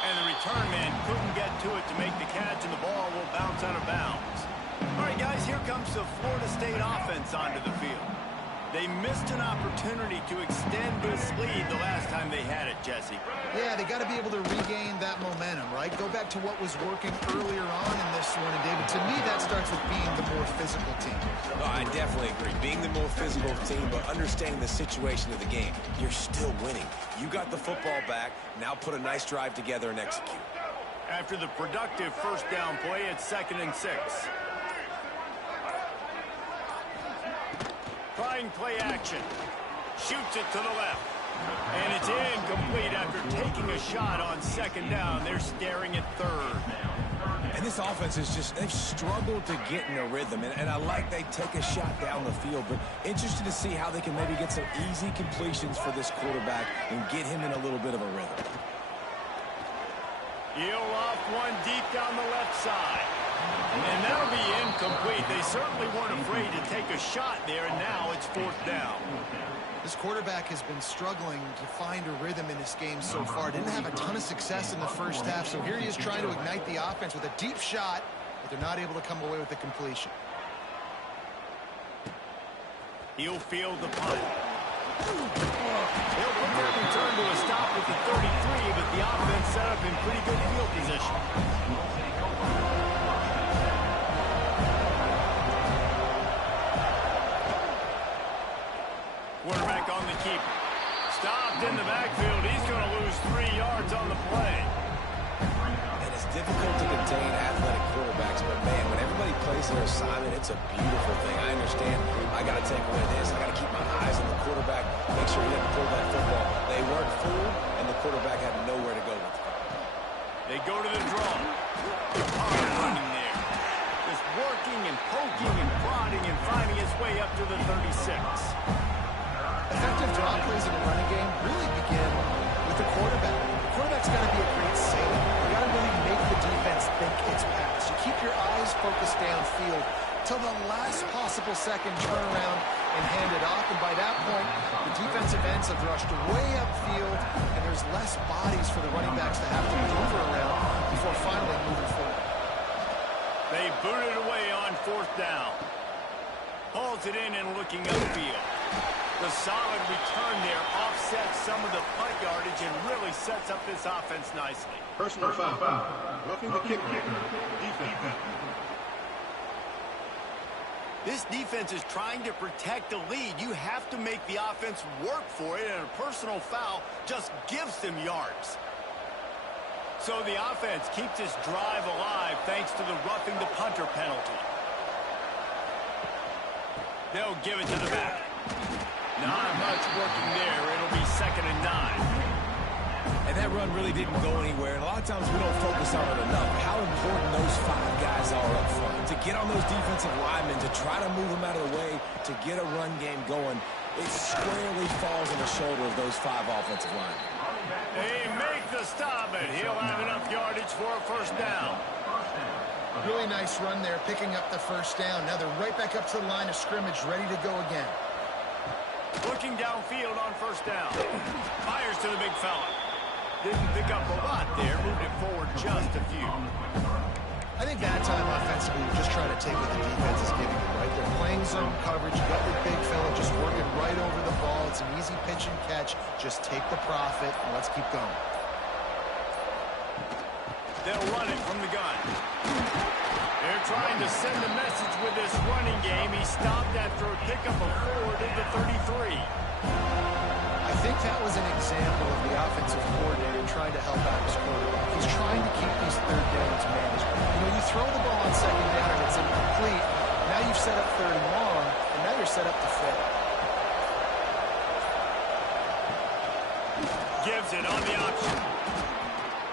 And the return man couldn't get to it to make the catch, and the ball will bounce out of bounds. All right, guys, here comes the Florida State offense onto the field. They missed an opportunity to extend this lead the last time they had it, Jesse. Yeah, they got to be able to regain that momentum, right? Go back to what was working earlier on in this one. And, David, to me, that starts with being the more physical team. No, I definitely agree. Being the more physical team, but understanding the situation of the game. You're still winning. You got the football back. Now put a nice drive together and execute. After the productive first down play, it's 2nd and 6. Trying play action. Shoots it to the left. And it's incomplete after taking a shot on 2nd down. They're staring at 3rd. And this offense is just, they've struggled to get in a rhythm. And I like they take a shot down the field, but interested to see how they can maybe get some easy completions for this quarterback and get him in a little bit of a rhythm. He'll off one deep down the left side. And that'll be incomplete. They certainly weren't afraid to take a shot there, and now it's 4th down. This quarterback has been struggling to find a rhythm in this game so far. Didn't have a ton of success in the first half, so here he is trying to ignite the offense with a deep shot, but they're not able to come away with the completion. He'll field the punt. He'll put their return to a stop with the 33, but the offense set up in pretty good field position. Quarterback on the keeper. Stopped in the backfield. He's going to lose 3 yards on the play. And it's difficult to contain athletic quarterbacks, but man, when everybody plays their assignment, it's a beautiful thing. I understand I got to take away this. I got to keep my eyes on the quarterback, make sure he doesn't pull that football. They weren't fooled, and the quarterback had nowhere to go with it. They go to the draw. Hard running there. Just working and poking and prodding and finding his way up to the 36. Effective draw plays in a running game really begin with the quarterback. The quarterback's got to be a great sailor. You got to really make the defense think it's pass. You keep your eyes focused downfield till the last possible second, turn around and hand it off. And by that point, the defensive ends have rushed way upfield, and there's less bodies for the running backs to have to maneuver around before finally moving forward. They boot it away on 4th down. Hauls it in and looking upfield. The solid return there offsets some of the punt yardage and really sets up this offense nicely. Personal foul. Roughing the kicker. Defense. This defense is trying to protect the lead. You have to make the offense work for it, and a personal foul just gives them yards. So the offense keeps this drive alive thanks to the roughing the punter penalty. They'll give it to the back. Not much working there. It'll be 2nd and 9. And that run really didn't go anywhere. And a lot of times we don't focus on it enough. How important those 5 guys are up front. To get on those defensive linemen, to try to move them out of the way, to get a run game going, it squarely falls on the shoulder of those 5 offensive linemen. They make the stop, and he'll have enough yardage for a 1st down. Really nice run there, picking up the 1st down. Now they're right back up to the line of scrimmage, ready to go again. Looking downfield on 1st down. Fires to the big fella. Didn't pick up a lot there. Moved it forward just a few. I think that time offensively, you're just trying to take what the defense is giving you, right? They're playing zone coverage. You got your big fella just working right over the ball. It's an easy pitch and catch. Just take the profit, and let's keep going. They'll run it from the gun. They're trying to send a message with this running game. He stopped after a pickup of 4 to the 33. I think that was an example of the offensive coordinator trying to help out his quarterback. He's trying to keep these third downs manageable. You know, you throw the ball on second down and it's incomplete. Now you've set up third and long, and now you're set up to fail. Gives it on the option.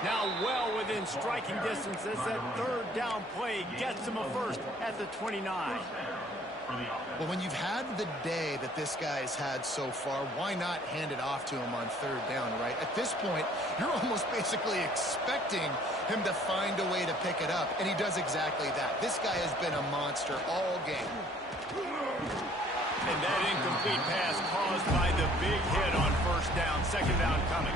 Now well within striking distance as that third down play gets him a first at the 29. Well, when you've had the day that this guy has had so far, why not hand it off to him on third down, right? At this point, you're almost basically expecting him to find a way to pick it up, and he does exactly that. This guy has been a monster all game. And that incomplete pass caused by the big hit on first down, second down coming.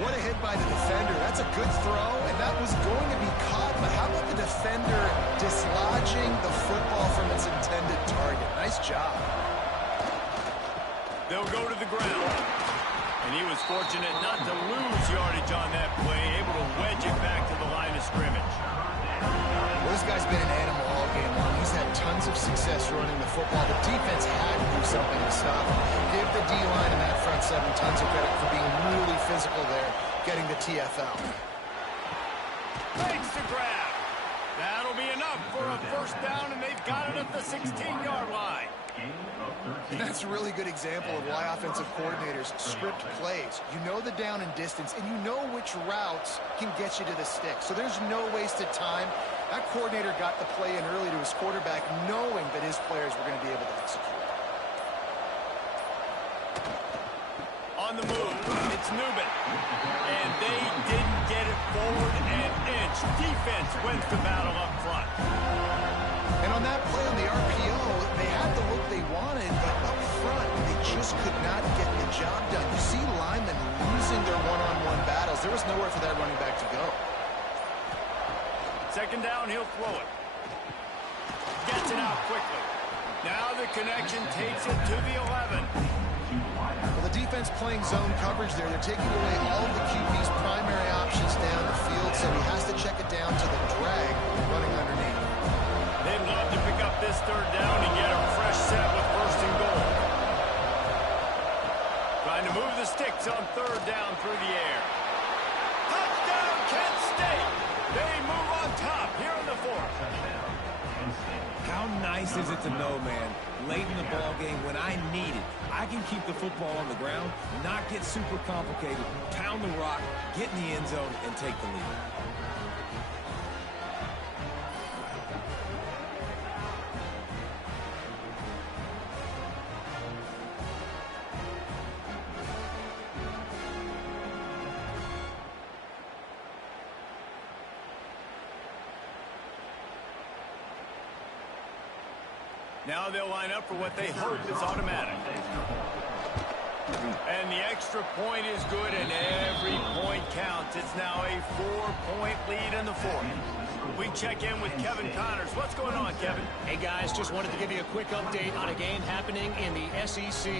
What a hit by the defender. That's a good throw, and that was going to be caught, but how about the defender dislodging the football from its intended target? Nice job. They'll go to the ground. And he was fortunate not to lose yardage on that play, able to wedge it back to the line of scrimmage. Well, this guy's been an animal all game long. He's had tons of success running the football. The defense had to do something to stop him. Give the D-line and that front seven tons of credit for being really physical there, getting the TFL. Fakes the grab. That'll be enough for a first down, and they've got it at the 16-yard line. And that's a really good example of why offensive coordinators script plays. You know the down and distance, and you know which routes can get you to the stick. So there's no wasted time. That coordinator got the play in early to his quarterback, knowing that his players were going to be able to execute. On the move, it's Newman. And they didn't get it forward an inch. Defense wins the battle up front. And on that play on the RPO, they had the look they wanted, but up front, they just could not get the job done. You see linemen losing their one-on-one battles. There was nowhere for that running back to go. Second down, he'll throw it. Gets it out quickly. Now the connection takes it to the 11. Well, the defense playing zone coverage there. They're taking away all of the QB's primary options down the field, so he has to check it down to the drag running underneath. They'd love to pick up this third down and get a fresh set with first and goal. Trying to move the sticks on third down through the air. Touchdown, Kent State! They move on top here in the fourth. How nice is it to know, man, late in the ball game when I need it, I can keep the football on the ground, not get super complicated, pound the rock, get in the end zone, and take the lead. Now they'll line up for what they hope is automatic. And the extra point is good, and every point counts. It's now a 4-point lead in the fourth. We check in with Kevin Connors. What's going on, Kevin? Hey, guys, just wanted to give you a quick update on a game happening in the SEC.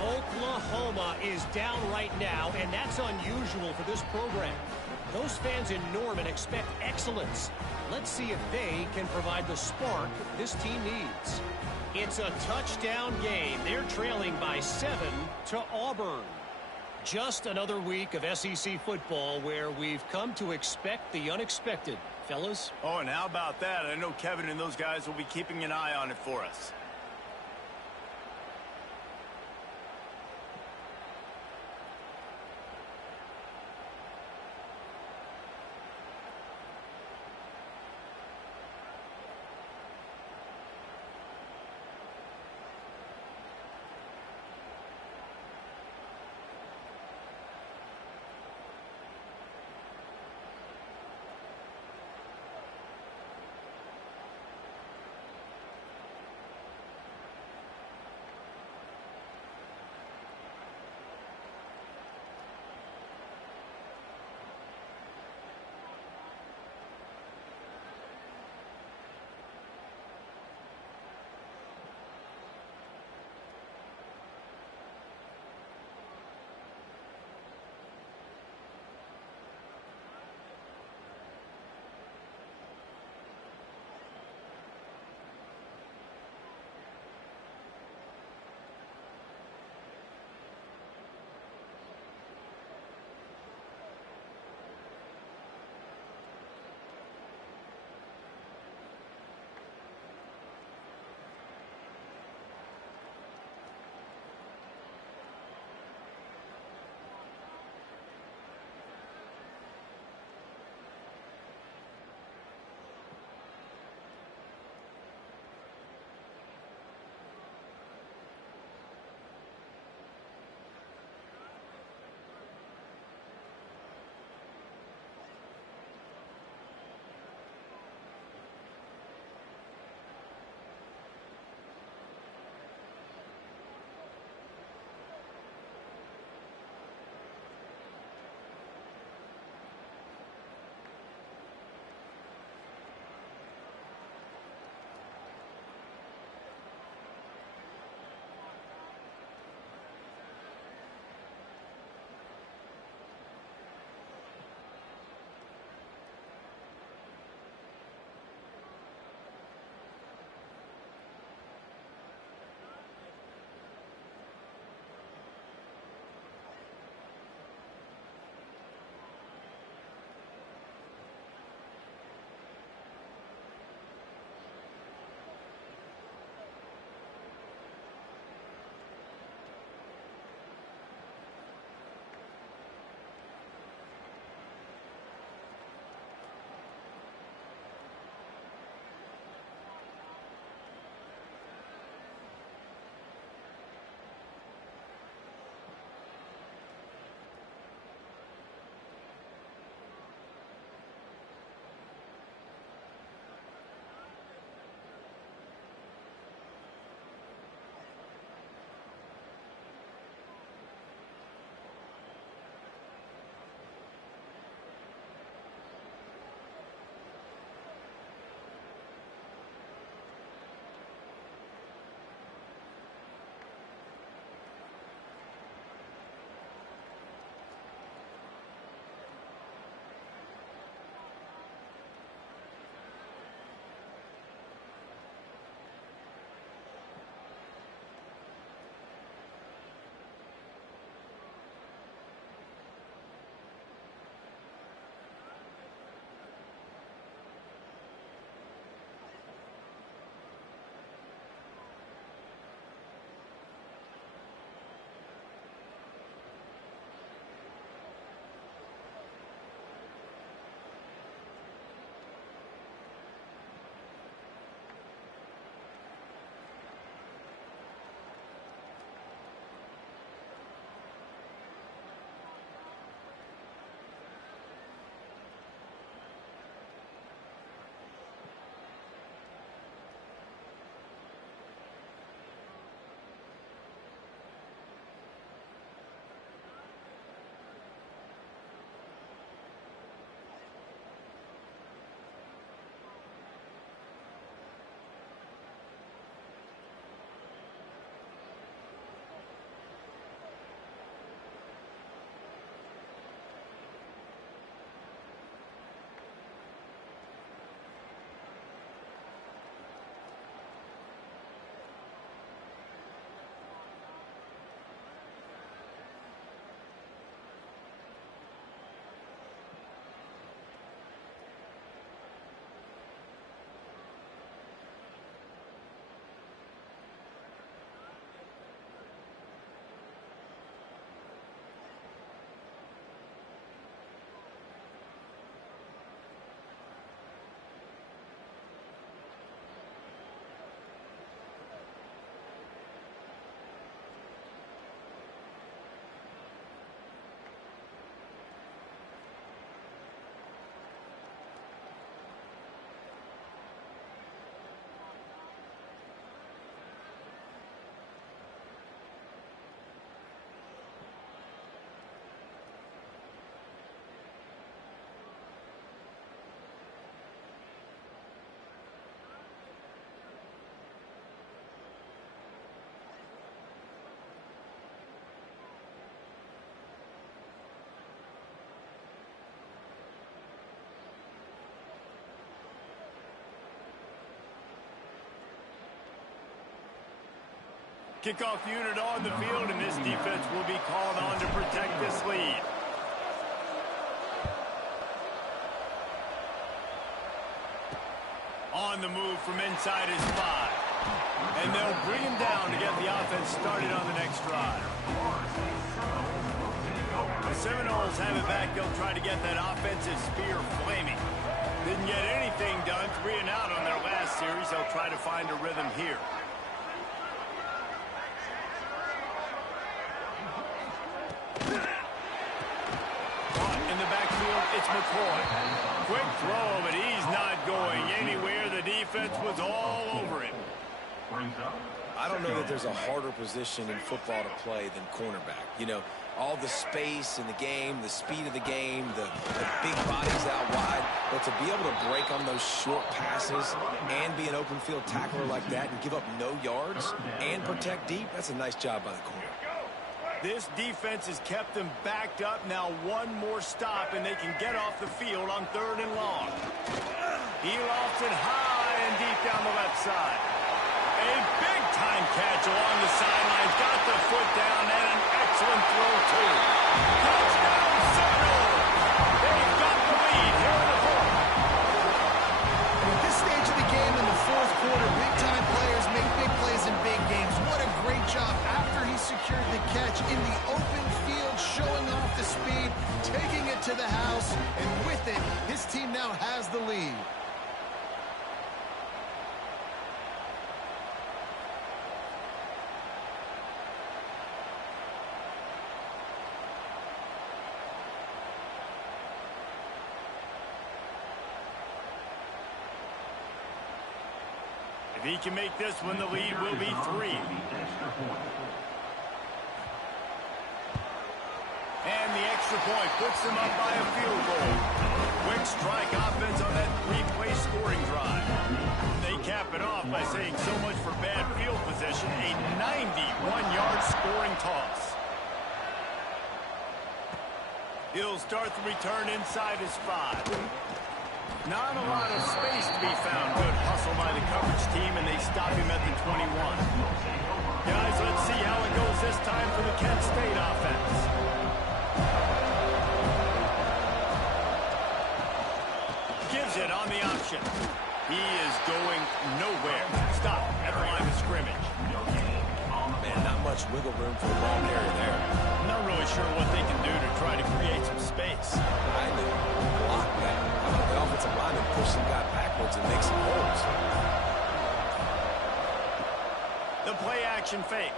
Oklahoma is down right now, and that's unusual for this program. Those fans in Norman expect excellence. Let's see if they can provide the spark this team needs. It's a touchdown game. They're trailing by 7 to Auburn. Just another week of SEC football where we've come to expect the unexpected. Fellas? Oh, and how about that? I know Kevin and those guys will be keeping an eye on it for us. Kickoff unit on the field, and this defense will be called on to protect this lead. On the move from inside his 5. And they'll bring him down to get the offense started on the next drive. The Seminoles have it back. They'll try to get that offensive spear flaming. Didn't get anything done. 3 and out on their last series. They'll try to find a rhythm here. In the backfield, it's McCoy. Quick throw, but he's not going anywhere. The defense was all over him. I don't know that there's a harder position in football to play than cornerback. You know, all the space in the game, the speed of the game, the big bodies out wide. But to be able to break on those short passes and be an open field tackler like that and give up no yards and protect deep, that's a nice job by the corner. This defense has kept them backed up. Now one more stop, and they can get off the field on 3rd and long. He lofts it high and deep down the left side. A big-time catch along the sidelines. Got the foot down, and an excellent throw, too. Touchdown, Seminoles! They've got the lead here in the 4th. At this stage of the game in the 4th quarter, big-time players make big plays in big games. What a great job after he secured the catch in the open field, showing off the speed, taking it to the house, and with it, his team now has the lead. If he can make this one, the lead will be 3. And the extra point puts them up by a field goal. Quick strike offense on that 3-play scoring drive. They cap it off by saying so much for bad field position, a 91-yard scoring toss. He'll start the return inside his 5. Not a lot of space to be found. Good hustle by the coverage team, and they stop him at the 21. Guys, let's see how it goes this time for the Kent State offense. Gives it on the option. He is going nowhere. Stop at the line of scrimmage. Man, not much wiggle room for the ball carrier there. I'm not really sure what they can do to try to create some space. I do. Block that. The offensive lineman push some guy backwards and make some holes. The play action fake.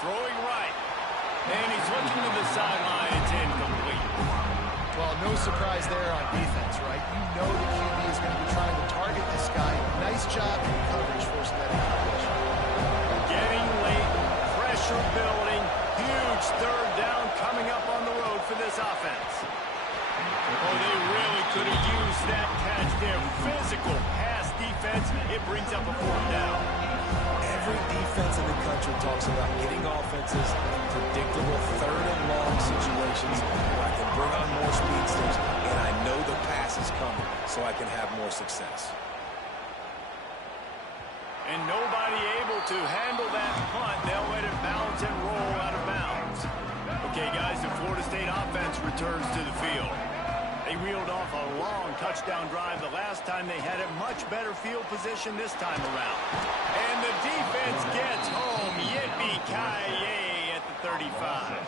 Throwing right. And he's looking to the sideline. It's incomplete. Well, no surprise there on defense, right? You know the QB is going to be trying to target this guy. Nice job in coverage forcing that incompletion. Getting late. Pressure building. Huge 3rd down coming up on the road for this offense. Oh, they really could have used that catch there. Physical pass defense. It brings up a 4th down. Every defense in the country talks about getting offenses in predictable 3rd and long situations where I can bring on more speedsters, and I know the pass is coming, so I can have more success. And nobody able to handle that punt. They'll let it bounce and roll out of bounds. Okay, guys, the Florida State offense returns to the field. They reeled off a long touchdown drive the last time. They had a much better field position this time around. And the defense gets home. Yippee-ki-yay at the 35.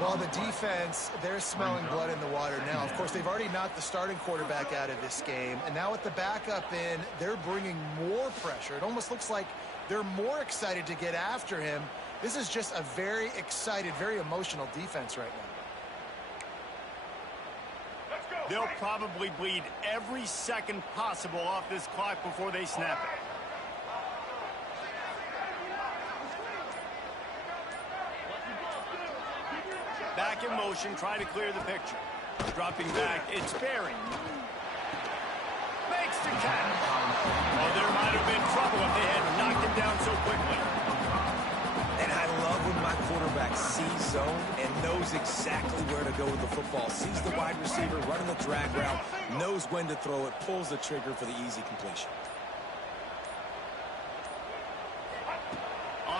Well, the defense, they're smelling blood in the water now. Of course, they've already knocked the starting quarterback out of this game. And now with the backup in, they're bringing more pressure. It almost looks like they're more excited to get after him. This is just a very excited, very emotional defense right now. They'll probably bleed every second possible off this clock before they snap it. Back in motion, trying to clear the picture. Dropping back, it's Barry. Makes the catch. Oh, there might have been trouble if they had knocked him down so quickly. And I love when my quarterback sees zone and knows exactly where to go with the football. Sees the wide receiver running the drag route, knows when to throw it, pulls the trigger for the easy completion.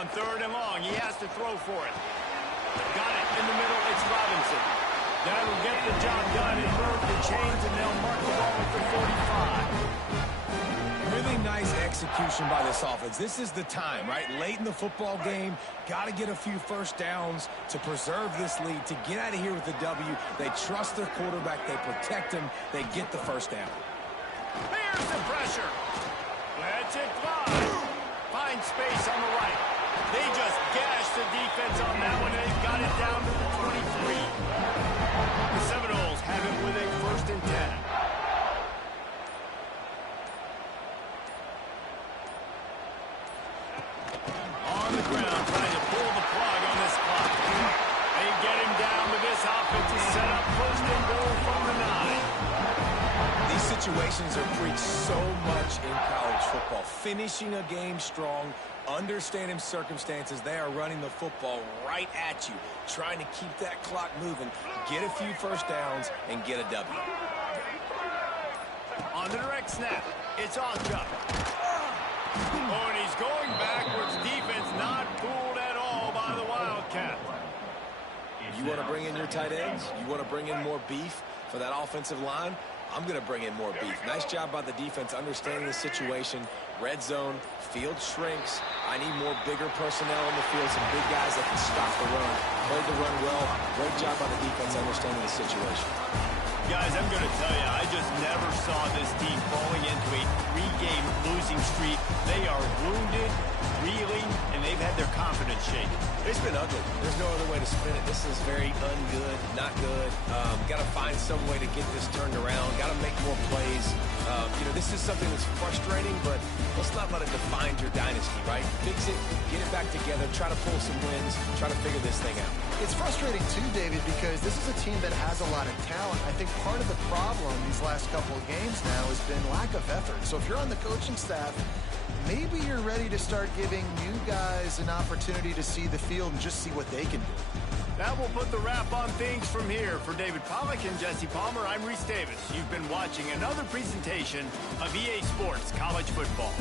On 3rd and long, he has to throw for it. Got it in the middle. It's Robinson. That'll get the job done and move the chains, and they'll mark the ball at the 45. Really nice execution by this offense. This is the time, right? Late in the football game, got to get a few first downs to preserve this lead, to get out of here with the W. They trust their quarterback. They protect him. They get the first down. Here's the pressure. Lets it fly. Finds space on the right. They just gashed the defense on that one, and they've got it down to the 23. The Seminoles have it with a 1st and 10. On the ground, trying to pull the plug on this clock. They get him down with this offense to set up 1st and goal from the 9. These situations are preached so much in college football. Finishing a game strong, understanding circumstances. They are running the football right at you, trying to keep that clock moving, get a few first downs, and get a W. On the direct snap, it's Oscar. Oh, and he's going backwards. Defense not fooled at all by the Wildcat. You want to bring in your tight ends? You want to bring in more beef for that offensive line? I'm going to bring in more beef. Nice job by the defense understanding the situation. Red zone, field shrinks. I need more bigger personnel in the field, some big guys that can stop the run. Played the run well. Great job by the defense understanding the situation. Guys, I'm going to tell you, I just never saw this team falling into a 3-game losing streak. They are wounded, reeling, and they've had their confidence shaken. It's been ugly. There's no other way to spin it. This is very ungood, not good. Got to find some way to get this turned around. Got to make more plays. This is something that's frustrating, but let's not let it define your dynasty, right? Fix it, get it back together, try to pull some wins, try to figure this thing out. It's frustrating too, David, because this is a team that has a lot of talent. I think part of the problem these last couple of games now has been lack of effort. So if you're on the coaching staff, maybe you're ready to start giving new guys an opportunity to see the field and just see what they can do. That will put the wrap on things from here. For David Pollack and Jesse Palmer, I'm Reese Davis. You've been watching another presentation of EA Sports College Football.